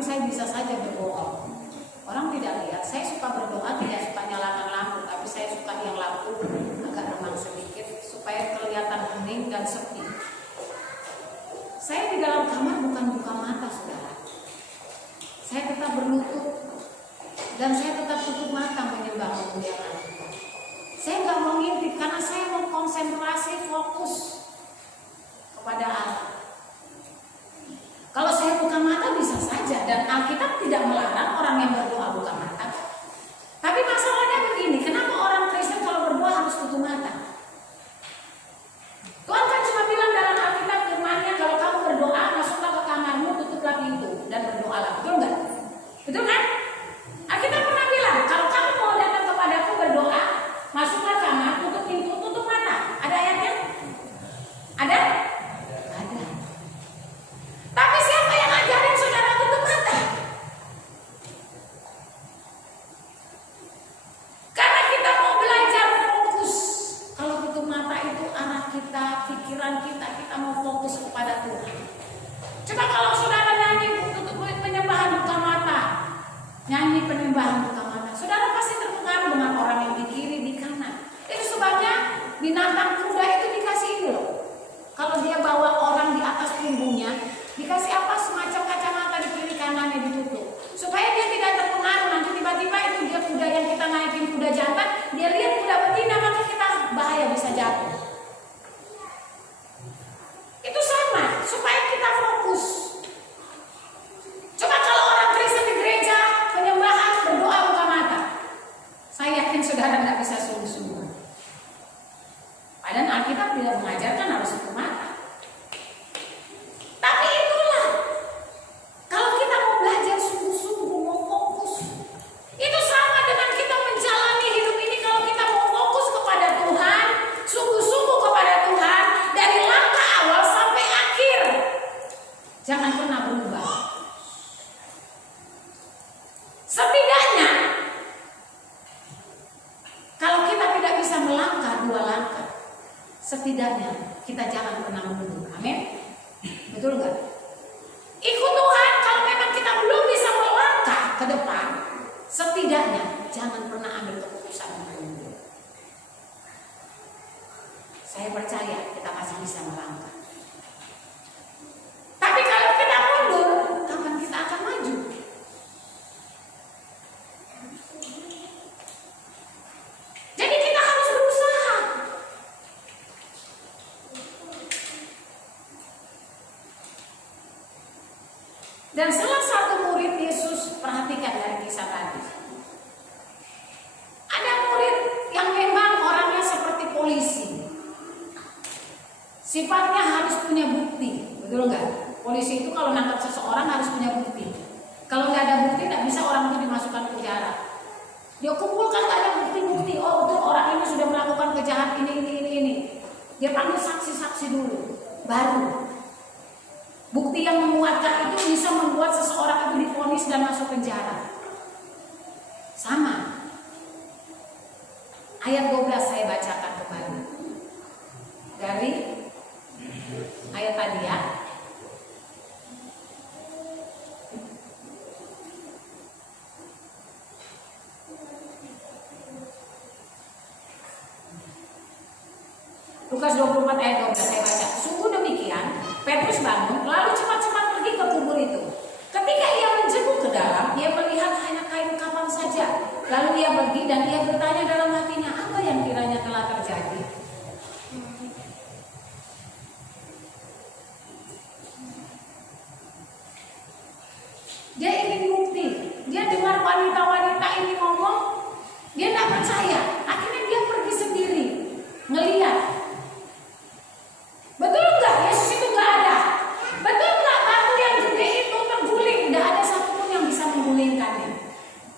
bangkit saya bisa saja berdoa. Orang tidak lihat, saya suka berdoa, tidak suka nyalakan lampu, tapi saya suka yang lampu agak remang sedikit supaya kelihatan hening dan sepi. Saya di dalam kamar bukan buka mata, saudara. Saya tetap berlutut dan saya tetap tutup mata menyembah memuliakan Tuhan. Saya nggak mau ngintip karena saya mau konsentrasi fokus kepada Allah. Kalau saya buka mata bisa saja, dan Alkitab tidak melarang orang yang berdoa buka mata. Tapi masalahnya begini, kenapa orang Kristen kalau berdoa harus tutup mata? Tuhan kan cuma bilang dalam Alkitab firman-Nya, kalau kamu berdoa masuklah ke kamarmu, tutuplah pintu dan berdoalah. Betul nggak? Betul kan? Alkitab pernah bilang kalau kamu mau datang kepadaku berdoa, masuklah kamar, tutup pintu, tutup mata. Ada ayatnya? Ada? Ada. Tapi siapa yang ngajarin saudara tutup mata? Karena kita mau belajar fokus. Kalau tutup mata itu arah kita, pikiran kita mau fokus kepada Tuhan. Coba kalau saudara nyanyi tutup penyembahan buka mata, nyanyi penyembahan buka mata, saudara pasti terpengaruh dengan orang yang di kiri, di kanan. Itu sebabnya binatang kuda itu dikasih ini loh. Kalau dia bawa orang di atas punggungnya, dikasih apa, semacam kacamata di kiri kanannya ditutup, supaya dia tidak terpengaruh. Nanti tiba-tiba itu dia kuda yang kita naikin, kuda jantan, dia lihat kuda betina, maka kita bahaya bisa jatuh. Itu sama, supaya kita fokus. Coba kalau orang Kristen di gereja penyembahan berdoa buka mata, saya yakin saudara nggak bisa sungguh-sungguh. Padahal Alkitab tidak mengajarkan harus tutup mata. Tapi itulah, kalau kita mau belajar sungguh-sungguh, mau fokus, itu sama dengan kita menjalani hidup ini. Kalau kita mau fokus kepada Tuhan, sungguh-sungguh kepada Tuhan, dari langkah awal sampai akhir, jangan pernah berubah. Setidaknya, kalau kita tidak bisa melangkah 2 langkah, setidaknya kita jangan pernah mundur. Amin. Betul nggak? Ikut Tuhan, kalau memang kita belum bisa melangkah ke depan, setidaknya jangan pernah ambil keputusan untuk mundur. Saya percaya kita masih bisa melangkah. Tapi kalau kita mundur, kapan kita akan maju? Jadi kita harus berusaha. Dan salah satu murid Yesus, perhatikan dari kisah tadi. Ada murid yang memang orangnya seperti polisi. Sifatnya harus punya bukti, betul nggak? Polisi itu kalau nangkap seseorang harus punya bukti. Kalau nggak ada bukti, nggak bisa orang itu dimasukkan ke penjara. Dia kumpulkan nggak ada bukti-bukti. Oh betul, orang ini sudah melakukan kejahatan ini. Dia panggil saksi-saksi dulu, baru bukti yang menguatkan itu bisa membuat seseorang itu divonis dan masuk penjara. Sama. Ayat 12 saya bacakan kembali. Dari ayat tadi ya. Lukas 24 ayat 12 saya baca. Sungguh demikian, Petrus bangun, lalu cepat-cepat pergi ke kubur itu. Ketika ia menjenguk ke dalam, ia melihat hanya kain kafan saja. Lalu ia pergi dan ia bertanya dalam hatinya, apa yang kiranya telah terjadi? Dia ingin bukti. Dia dengar wanita-wanita ini ngomong, dia tidak percaya. Akhirnya dia pergi sendiri, ngelihat. Betul nggak Yesus itu nggak ada? Betul nggak batu yang gede itu terguling? Tidak ada satupun yang bisa menggulingkannya.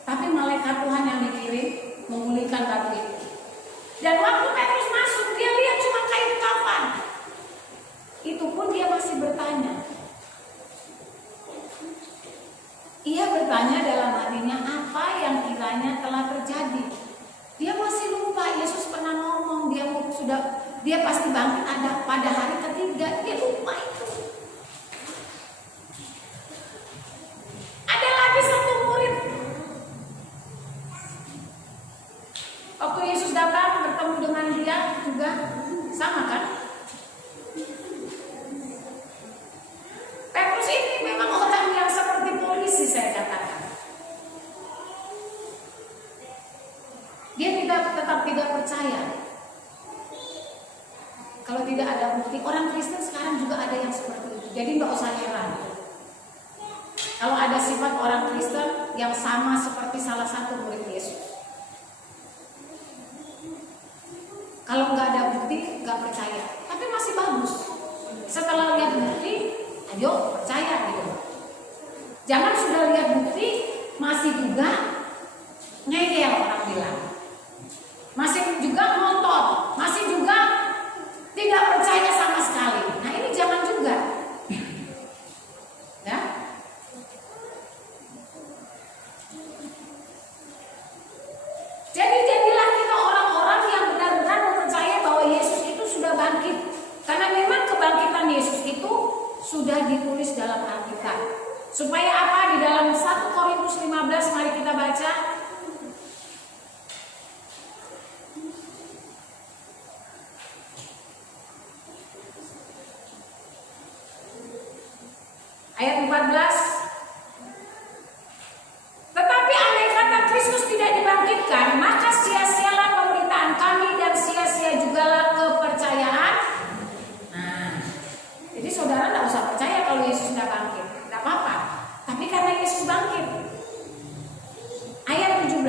Tapi malaikat Tuhan yang dikirim menggulingkan batu itu. Dan waktu Petrus masuk, dia lihat cuma kain kafan. Itu pun dia masih bertanya. Ia bertanya dalam hatinya, apa yang kiranya telah terjadi? Dia masih lupa. Yesus pernah ngomong, dia pasti bangkit ada pada hari ketiga. Dia lupa itu. Ada Waktu Yesus datang bertemu dengan dia juga sama kan? Petrus ini memang orang yang seperti polisi, saya katakan. Dia tetap tidak percaya. Kalau tidak ada bukti, orang Kristen sekarang juga ada yang seperti itu. Jadi nggak usah heran. Kalau ada sifat orang Kristen yang sama seperti salah satu murid Yesus. Kalau nggak ada bukti, nggak percaya. Tapi masih bagus. Setelah lihat bukti, ayo percaya gitu. Jangan sudah lihat bukti, masih juga ngeyel orang bilang. Masih juga ngotot, masih juga tidak percaya sama sekali. Nah ini jangan juga. Ya. Jadi jadilah kita orang-orang yang benar-benar mempercayai bahwa Yesus itu sudah bangkit. Karena memang kebangkitan Yesus itu sudah ditulis dalam Alkitab. Supaya apa? Di dalam 1 Korintus 15 mari kita baca. Ayat 14. Tetapi andai kata Kristus tidak dibangkitkan, maka sia-sialah pemberitaan kami dan sia-sia jugalah kepercayaan. Nah, jadi saudara tidak usah percaya kalau Yesus tidak bangkit, tidak apa-apa. Tapi karena Yesus bangkit. Ayat 17.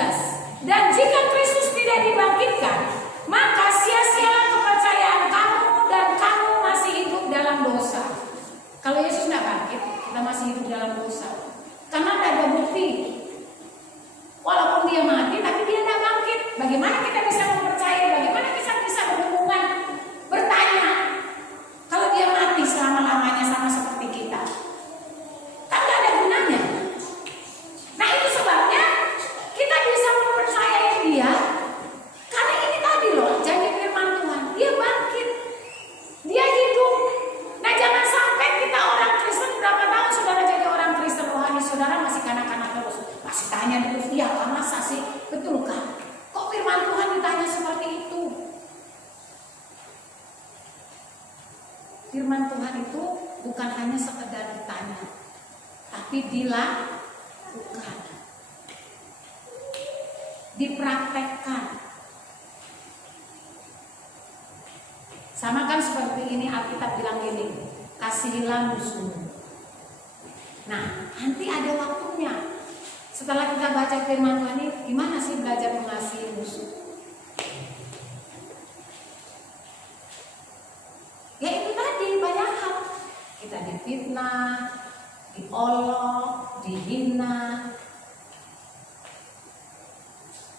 Dan jika Kristus tidak dibangkitkan, maka sia-sialah kepercayaan kamu dan kamu masih hidup dalam dosa. Kalau Yesus tidak bangkit, kita masih hidup dalam dosa. Karena tidak ada bukti. Walaupun dia mati, tapi dia tidak bangkit. Bagaimana kita bisa mempercayai? Bagaimana kita bisa berhubungan, bertanya kalau dia mati selama-lamanya sama seperti kita? Kan tidak ada gunanya. Nah itu sebabnya kita bisa mempercayai dia. Karena ini tadi loh, janji firman Tuhan. Dia bangkit. Dia hidup. Nah jangan sampai kita orang Kristen, berapa tahun saudara jadi orang Kristen rohani, saudara masih kanak-kanak terus. Masih tanya terus, iya masa sih? Betulkah? Kok firman Tuhan ditanya seperti itu? Firman Tuhan itu bukan hanya sekedar ditanya, tapi dilakukan, dipraktekkan. Sama kan seperti ini Alkitab bilang gini, kasihilah musuhmu. Nah, nanti ada waktunya. Setelah kita baca firman Tuhan ini, gimana sih belajar mengasihi musuh? Ya itu tadi banyak hal. Kita difitnah, diolok, dihina.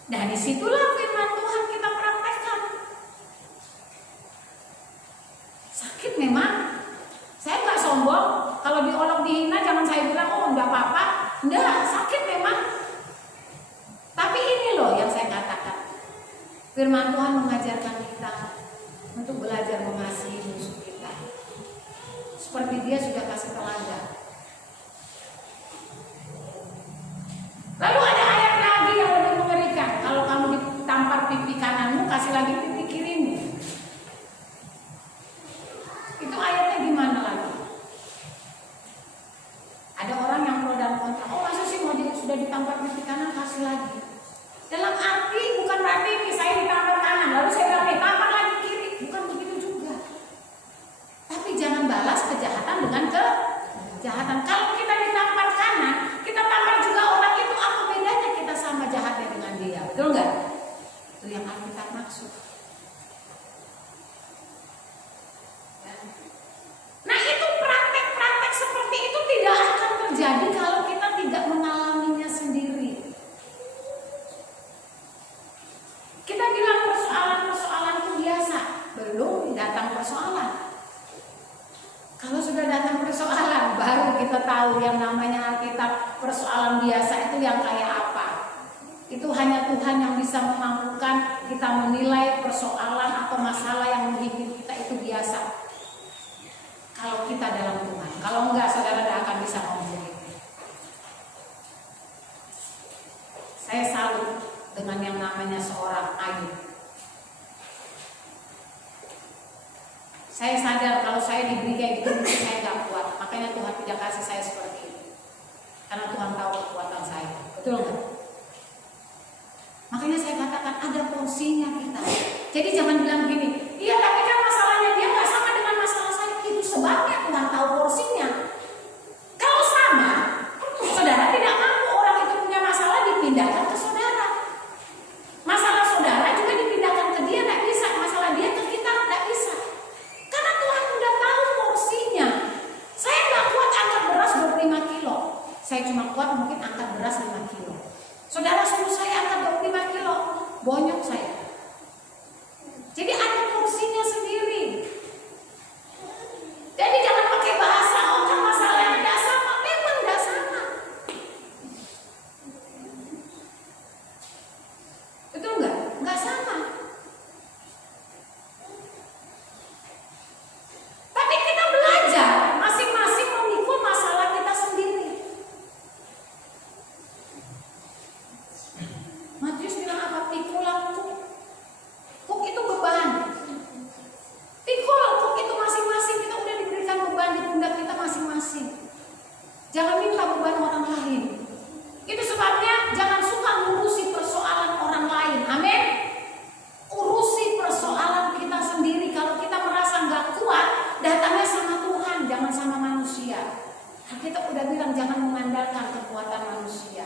Nah disitulah firman Tuhan kita praktekkan. Sakit memang. Saya nggak sombong. Kalau diolok dihina jangan saya bilang oh nggak apa-apa. Enggak, sakit memang. Tapi ini loh yang saya katakan. Firman Tuhan mengajarkan kita untuk belajar mengasihi musuh kita. Seperti dia sudah kasih teladan. Lalu ada ayat lagi yang lebih mengerikan. Kalau kamu ditampar pipi kananmu, kasih lagi pipi kirimu. Itu ayatnya gimana lagi? Ada orang yang pro dan kontra. Oh masa sih mau sudah ditampar pipi kanan kasih lagi? Dalam arti bukan berarti saya ditampar kanan lalu saya bilang tampar lagi kiri. Bukan begitu juga. Tapi jangan balas kejahatan dengan kejahatan. Kalau kita ditampar kanan, kita tampar juga orang itu, apa bedanya kita sama jahatnya dengan dia? Betul nggak? Itu yang Alkitab maksud. Nah itu praktek-praktek seperti itu tidak akan terjadi kalau kita tidak mengalaminya sendiri. Kita bilang persoalan-persoalan itu biasa, belum datang persoalan. Kalau sudah datang persoalan, baru kita tahu yang namanya Alkitab persoalan biasa itu yang kayak apa. Itu hanya Tuhan yang bisa memampukan kita menilai persoalan atau masalah yang menghinggapi kita itu biasa. Kalau kita dalam Tuhan, kalau enggak saudara tidak akan bisa ngomong begitu. Saya salut dengan yang namanya seorang Ayub. Saya sadar kalau saya diberi kayak gitu mungkin saya nggak kuat. Makanya Tuhan tidak kasih saya seperti itu. Karena Tuhan tahu kekuatan saya. Betul nggak? Makanya saya katakan ada porsinya kita. Jadi jangan bilang gini, iya tapi kan masalahnya dia nggak sama dengan masalah saya. Itu sebabnya Tuhan tahu porsinya. Kalau sama, saudara tidak mampu orang itu punya masalah dipindahkan ke saudara. Masalah saudara juga dipindahkan ke dia, tidak bisa. Masalah dia ke kita tidak bisa. Karena Tuhan sudah tahu porsinya. Saya nggak kuat angkat beras 25 kilo. Saya cuma kuat mungkin angkat beras 5 kilo. Saudara suruh saya angkat 25 kilo, bonyok saya. Jadi ada porsinya sendiri. Jadi jangan pakai bahasa kan masalahnya tidak sama. Memang tidak sama. Betul nggak? Nggak sama. Tapi kita belajar masing-masing memikul masalah kita sendiri. Matius bilang apa? Pikulah kuk. Kuk itu beban. Pikul kuk itu masing-masing. Kita udah diberikan beban di pundak kita masing-masing. Jangan minta beban orang lain. Itu sebabnya jangan suka ngurusi persoalan orang lain. Amin. Urusi persoalan kita sendiri. Kalau kita merasa nggak kuat, datangnya sama Tuhan, jangan sama manusia. Kita udah bilang jangan mengandalkan kekuatan manusia.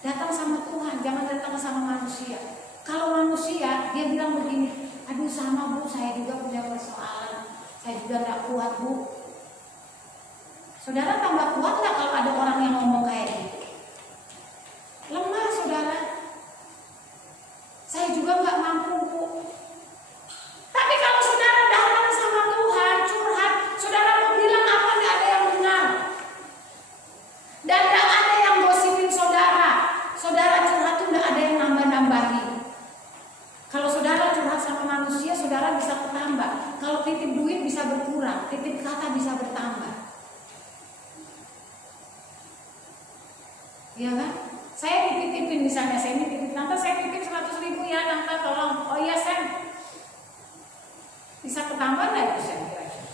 Datang sama Tuhan, jangan datang sama manusia. Kalau manusia, dia bilang begini, aduh sama Bu, saya juga punya persoalan, saya juga nggak kuat Bu. Saudara tambah kuat nggak kalau ada orang yang ngomong kayak gitu? Lemah saudara. Saya juga nggak mampu Bu. Tapi kalau saudara datang sama Tuhan, curhat, saudara mau bilang apa nggak ada yang dengar. Dan nggak ada yang gosipin saudara. Saudara curhat tuh nggak ada yang nambah-nambahin. Kalau saudara curhat sama manusia, saudara bisa bertambah. Kalau titip duit bisa berkurang, titip kata bisa bertambah. Iya kan? Saya dititipin misalnya, saya dititip, tante saya titip 100.000 ya tante tolong. Oh iya Sen, bisa ketambah nggak itu Sen kira-kira?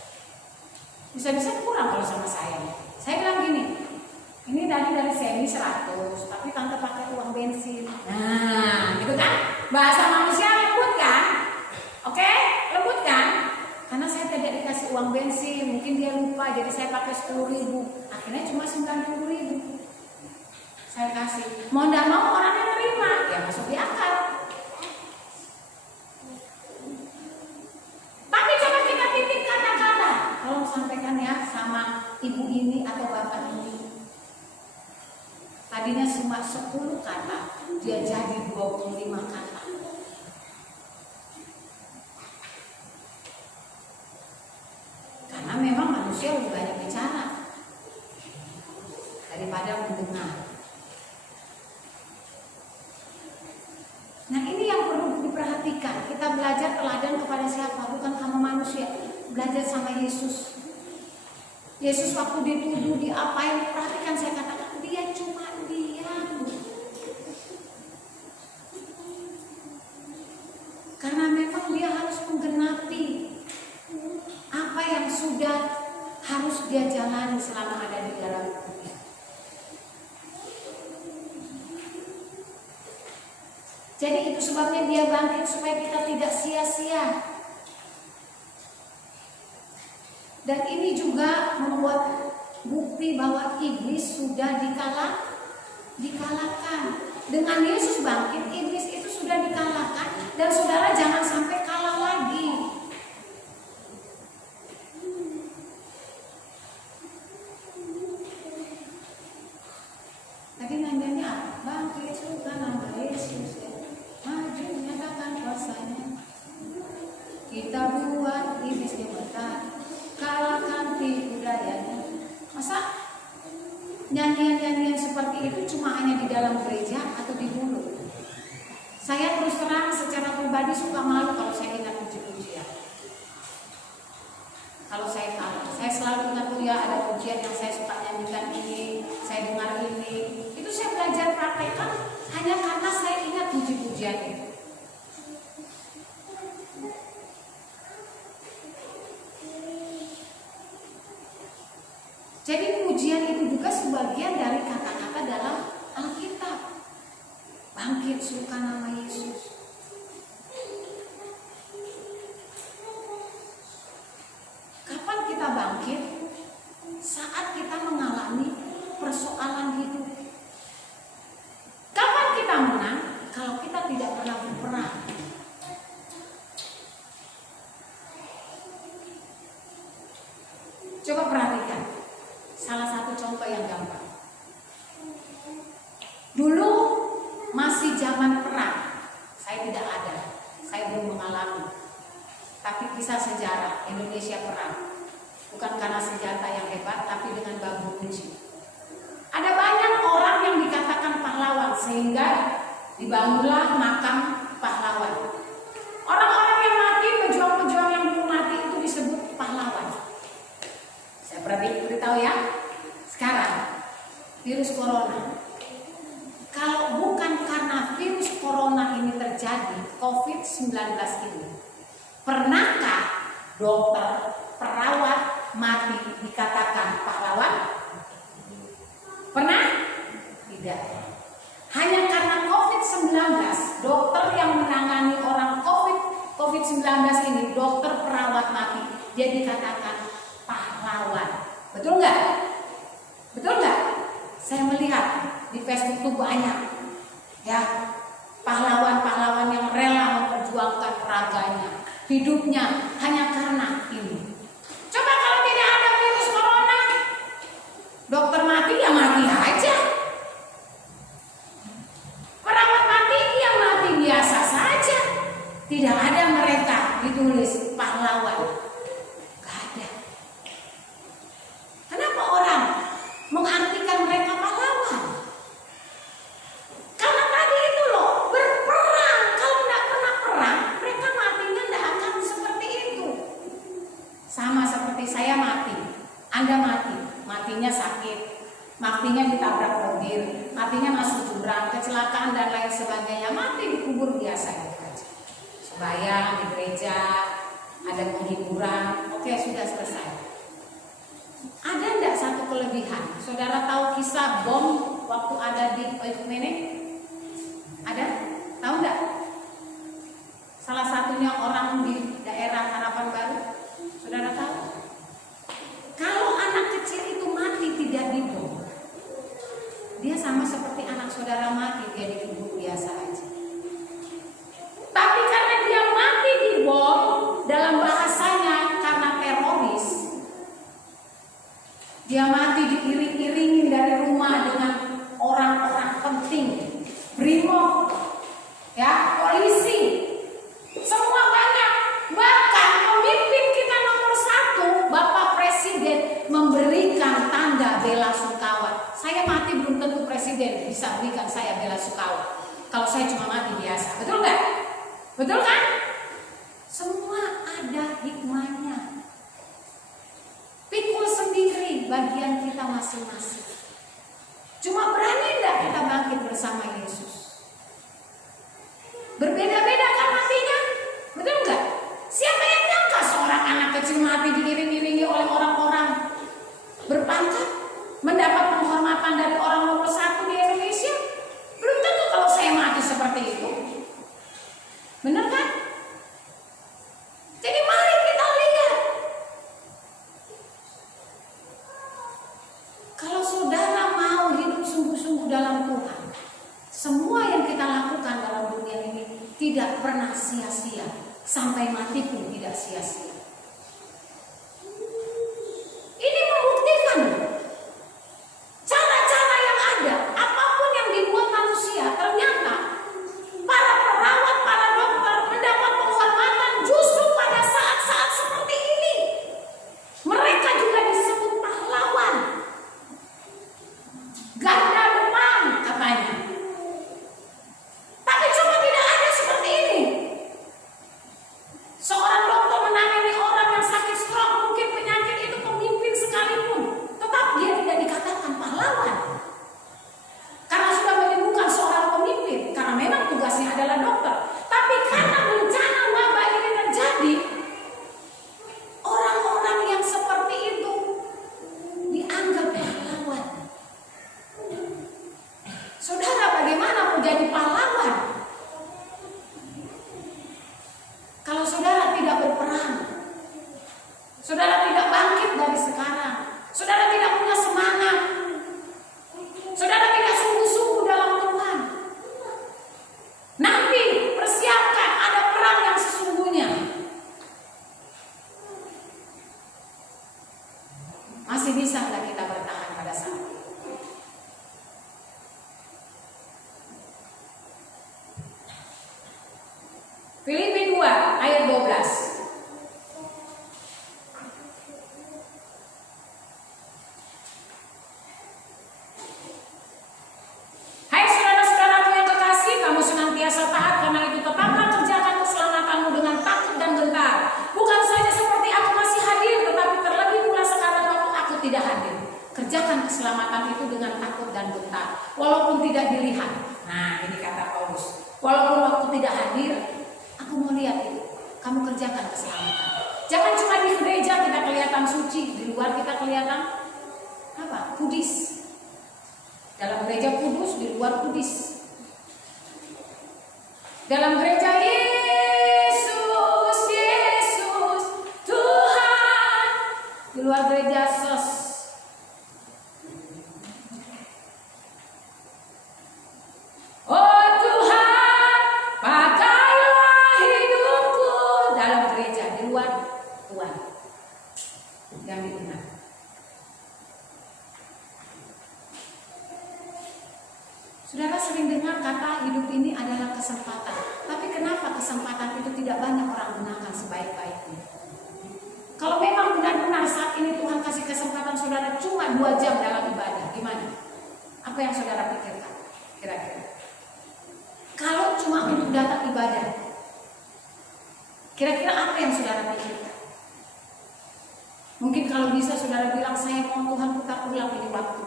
Bisa-bisa kurang kalau sama saya. Saya bilang gini, ini tadi dari Semi 100, tapi tante pakai uang bensin. Nah, gitu kan? Bahasa manusia lembut kan? Oke, lembut kan? Karena saya tidak dikasih uang bensin, mungkin dia lupa, jadi saya pakai 10.000. Akhirnya cuma 90.000. Saya kasih. Mau tidak mau orangnya terima, ya masuk di akal. Tapi coba kita titip kata-kata. Tolong sampaikan ya sama ibu ini atau bapak ini. Tadinya cuma 10 kata, dia jadi 25 kata. Karena memang manusia lebih banyak bicara daripada mendengar. Nah ini yang perlu diperhatikan. Kita belajar teladan kepada siapa? Bukan sama manusia. Belajar sama Yesus. Yesus waktu dituduh, diapain? Perhatikan, saya katakan dia cuma diam. Karena memang dia harus menggenapi apa yang sudah harus dia jalani selama ada di dalam dunia. Jadi itu sebabnya dia bangkit supaya kita tidak sia-sia. Dan ini juga membuat bukti bahwa iblis sudah dikalahkan. Dengan Yesus bangkit, iblis itu sudah dikalahkan. Dan saudara jangan sampai kalah lagi. Tadi nanyanya apa? Bangkit juga nama Yesus ya. Maju menyatakan kuasanya. Kita buat iblis gemetar, kalahkan tipu dayanya. Masa nyanyian-nyanyian seperti itu cuma hanya di dalam gereja atau di mulut? Saya terus terang secara pribadi suka malu kalau saya ingat puji-pujian. kalau saya kalah. Saya selalu ingat tuh ya, ada pujian yang saya suka nyanyikan ini, saya dengar ini. Itu saya belajar praktekkan hanya karena saya ingat puji-pujian itu. Jadi pujian itu juga sebagian dari kata-kata dalam Alkitab. Bangkit suka nama Yesus. Kapan kita bangkit? Saat kita mengalami persoalan hidup. Kapan kita menang? Kalau kita tidak pernah berperang. Coba perhatikan. Salah satu contoh yang gampang. Dulu masih zaman perang. Saya tidak ada. Saya belum mengalami. Tapi kisah sejarah Indonesia perang. Bukan karena senjata yang hebat, tapi dengan bambu runcing. Ada banyak orang yang dikatakan pahlawan, sehingga dibangunlah makam pahlawan. Orang-orang yang mati, pejuang-pejuang yang belum mati itu disebut pahlawan. Saya beritahu ya, sekarang virus corona. Kalau bukan karena virus corona ini terjadi, COVID-19 ini, pernahkah dokter, perawat mati dikatakan pahlawan? Pernah? Tidak. Hanya karena COVID-19, dokter yang menangani orang COVID-19 ini, dokter perawat mati, dia dikatakan pahlawan. Betul nggak? Betul nggak? Saya melihat di Facebook itu banyak ya pahlawan-pahlawan yang rela memperjuangkan raganya, hidupnya hanya karena ini. Coba kalau tidak ada virus corona, dokter mati ya mati aja, perawat mati ya mati biasa saja. Tidak ada mereka ditulis pahlawan. Gak ada. Kenapa orang mengartikan mereka pahlawan? Karena tadi itu loh, berperang. Kalau tidak pernah perang, mereka matinya tidak akan seperti itu. Sama seperti saya mati, Anda mati, matinya sakit, matinya ditabrak mobil, matinya masuk jurang, kecelakaan dan lain sebagainya, mati dikubur biasa gitu aja. Sembahyang di gereja, ada penghiburan, oke sudah selesai. Ada enggak satu kelebihan? Saudara tahu kisah bom waktu ada di Oikumene? Ada? Tahu enggak? Salah satunya orang di daerah Harapan Baru. Saudara tahu? Kalau anak kecil itu mati tidak dibom, dia sama seperti anak saudara mati, dia dikubur biasa aja. Tapi karena dia mati dibom, dalam bahasanya karena teroris, dia mati diiring-iringin dari rumah dengan orang-orang penting, brimob, ya, polisi, semua banyak. Bahkan pemimpin kita nomor 1, Bapak Presiden, memberikan tanda bela sungkawa. Saya mati belum tentu Presiden bisa berikan saya bela sungkawa. Kalau saya cuma mati biasa, betul nggak? Betul kan? Semua ada hikmahnya. Pikul sendiri bagian kita masing-masing. Cuma berani enggak kita bangkit bersama Yesus? Berbeda-beda kan matinya? Betul enggak? Siapa yang nyangka seorang anak kecil mati diiring-iringi oleh orang-orang berpangkat, mendapat penghormatan dari orang nomor 1 di Indonesia? Belum tentu kalau saya mati seperti itu. Benar kan? Jadi mari kita lihat. Kalau saudara mau hidup sungguh-sungguh dalam Tuhan, semua yang kita lakukan dalam dunia ini tidak pernah sia-sia. Sampai mati pun tidak sia-sia. Ini membuktikan cara-cara yang ada, apapun yang dibuat manusia, ternyata para perawat, para dokter mendapat penghormatan justru pada saat-saat seperti ini. Mereka juga disebut pahlawan. Garda depan katanya. Tapi coba tidak ada seperti ini. Seorang dokter menangani ayat 12. Hai saudara-saudaraku yang kekasih, kamu senantiasa taat, karena itu tetaplah kerjakan keselamatanmu dengan takut dan gentar. Bukan saja seperti aku masih hadir, tetapi terlebih pula sekarang waktu aku tidak hadir. Kerjakan keselamatan itu dengan takut dan gentar, walaupun tidak dilihat. Nah, ini kata Paulus. Walaupun waktu tidak hadir, aku mau lihat itu. Kamu kerjakan keselamatan. Jangan cuma di gereja kita kelihatan suci, di luar kita kelihatan apa? Kudis. Dalam gereja kudus, di luar kudis. Dalam gereja Yesus, Yesus, Tuhan. Di luar gereja sos. Oh Tuhan, pakailah hidupku. Dalam gereja, di luar Tuhan. Yang dikenal. Saudara sering dengar kata hidup ini adalah kesempatan. Tapi kenapa kesempatan itu tidak banyak orang gunakan sebaik-baiknya? Kalau memang benar-benar saat ini Tuhan kasih kesempatan saudara cuma 2 jam dalam ibadah, gimana? Apa yang saudara pikirkan? Kira-kira. Kalau cuma untuk datang ibadah, kira-kira apa yang saudara pikirkan? Mungkin kalau bisa saudara bilang, saya mohon Tuhan putar ulang ini waktu,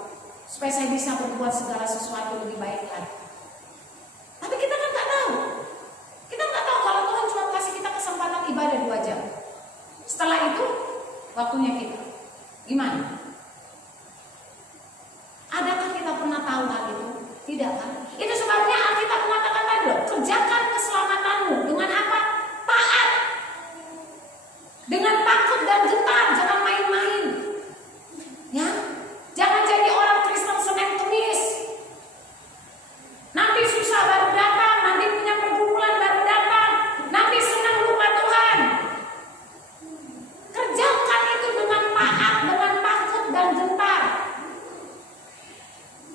supaya saya bisa berbuat segala sesuatu lebih baik lagi. Tapi kita kan nggak tahu. Kita nggak tahu kalau Tuhan cuma kasih kita kesempatan ibadah 2 jam. Setelah itu, waktunya kita. Gimana? Adakah kita pernah tahu hal itu? Tidak kan? Itu sebabnya Alkitab mengatakan tadi loh, kerjakan keselamatanmu dengan apa? Taat. Dengan takut dan gentar, jangan main-main. Ya, jangan jadi orang Kristen Senin Kemis. Nanti susah baru datang, nanti punya pergumulan baru datang, nanti senang lupa Tuhan. Kerjakan itu dengan taat, dengan takut dan gentar.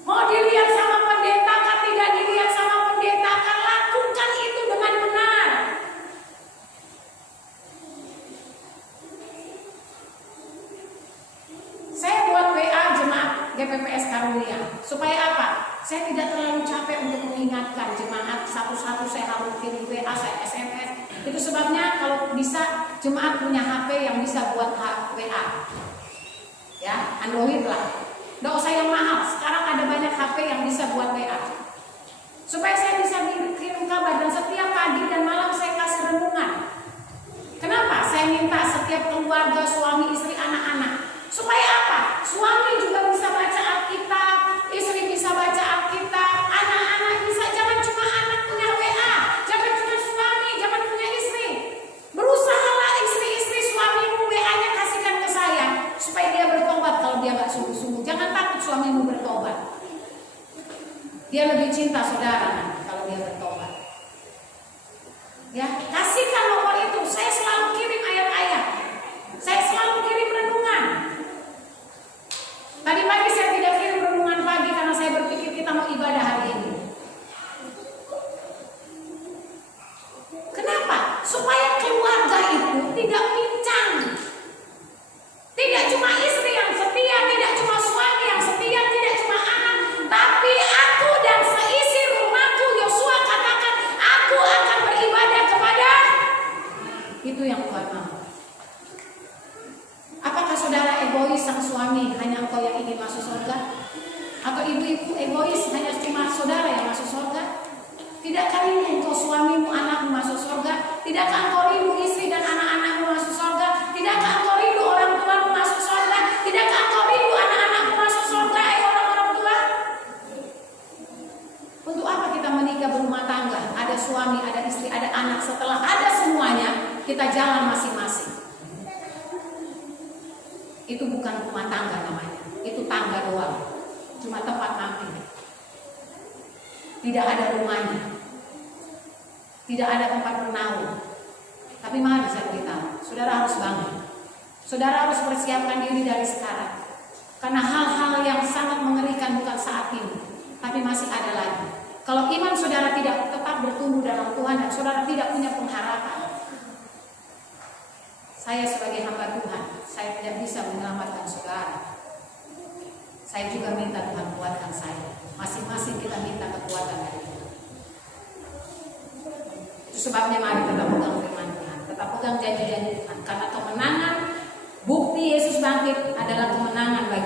Mau dilihat sama pendeta kan tidak dilihat sama pendeta kan, lakukan itu dengan benar. Saya buat WA jemaat GPPS Karunia. Supaya apa? Saya tidak terlalu capek untuk mengingatkan jemaat satu-satu, saya harus kirim WA, saya SMS. Itu sebabnya kalau bisa jemaat punya HP yang bisa buat WA. Ya, Android lah. Nggak usah yang mahal. Sekarang ada banyak HP yang bisa buat WA. Supaya saya bisa kirim kabar, dan setiap pagi dan malam saya kasih renungan. Kenapa? Saya minta setiap keluarga, suami, istri, anak-anak. Supaya apa? Suami juga bisa baca Alkitab, istri bisa baca Alkitab, anak-anak bisa. Jangan cuma anak punya WA, jangan cuma suami, jangan punya istri. Berusahalah istri-istri suamimu WA-nya kasihkan ke saya, supaya dia bertobat kalau dia nggak sungguh-sungguh. Jangan takut suamimu bertobat. Dia lebih cinta saudara nanti kalau dia bertobat. Ya, kasihkan nomor itu. Saya selalu kirim ayat-ayat. Saya selalu kirim renungan. Tadi pagi saya tidak kirim renungan pagi karena saya berpikir kita mau ibadah hari ini. Kenapa? Supaya keluarga itu tidak pincang. Tidak cuma istri yang setia, tidak cuma suami yang setia, tidak cuma anak, tapi aku dan seisi rumahku. Yosua katakan, aku akan beribadah kepada. Itu yang Tuhan mau. Apakah saudara egois sang suami, hanya engkau yang ingin masuk surga? Atau ibu-ibu egois, hanya cuma saudara yang masuk surga? Tidakkah rindu engkau suamimu, anakmu masuk surga? Tidakkah engkau rindu istri dan anak-anakmu masuk surga? Tidakkah engkau rindu orang tuamu masuk surga? Tidakkah engkau rindu anak-anakmu masuk surga? Orang-orang tua? Untuk apa kita menikah berumah tangga? Ada suami, ada istri, ada anak. Setelah ada semuanya, kita jalan masing-masing. Itu bukan rumah tangga namanya, itu tangga doang, cuma tempat mampir. Tidak ada rumahnya, tidak ada tempat bernaung. Tapi mari saya beritahu, saudara harus bangun. Saudara harus persiapkan diri dari sekarang. Karena hal-hal yang sangat mengerikan bukan saat ini, tapi masih ada lagi. Kalau iman saudara tidak tetap bertumbuh dalam Tuhan dan saudara tidak punya pengharapan, Saya sebagai hamba Tuhan, saya tidak bisa menyelamatkan saudara. Saya juga minta Tuhan kuatkan saya. Masing-masing kita minta kekuatan dari Tuhan. Itu sebabnya mari tetap pegang firman Tuhan, tetap pegang janji-janji Tuhan. Karena kemenangan, bukti Yesus bangkit adalah kemenangan bagi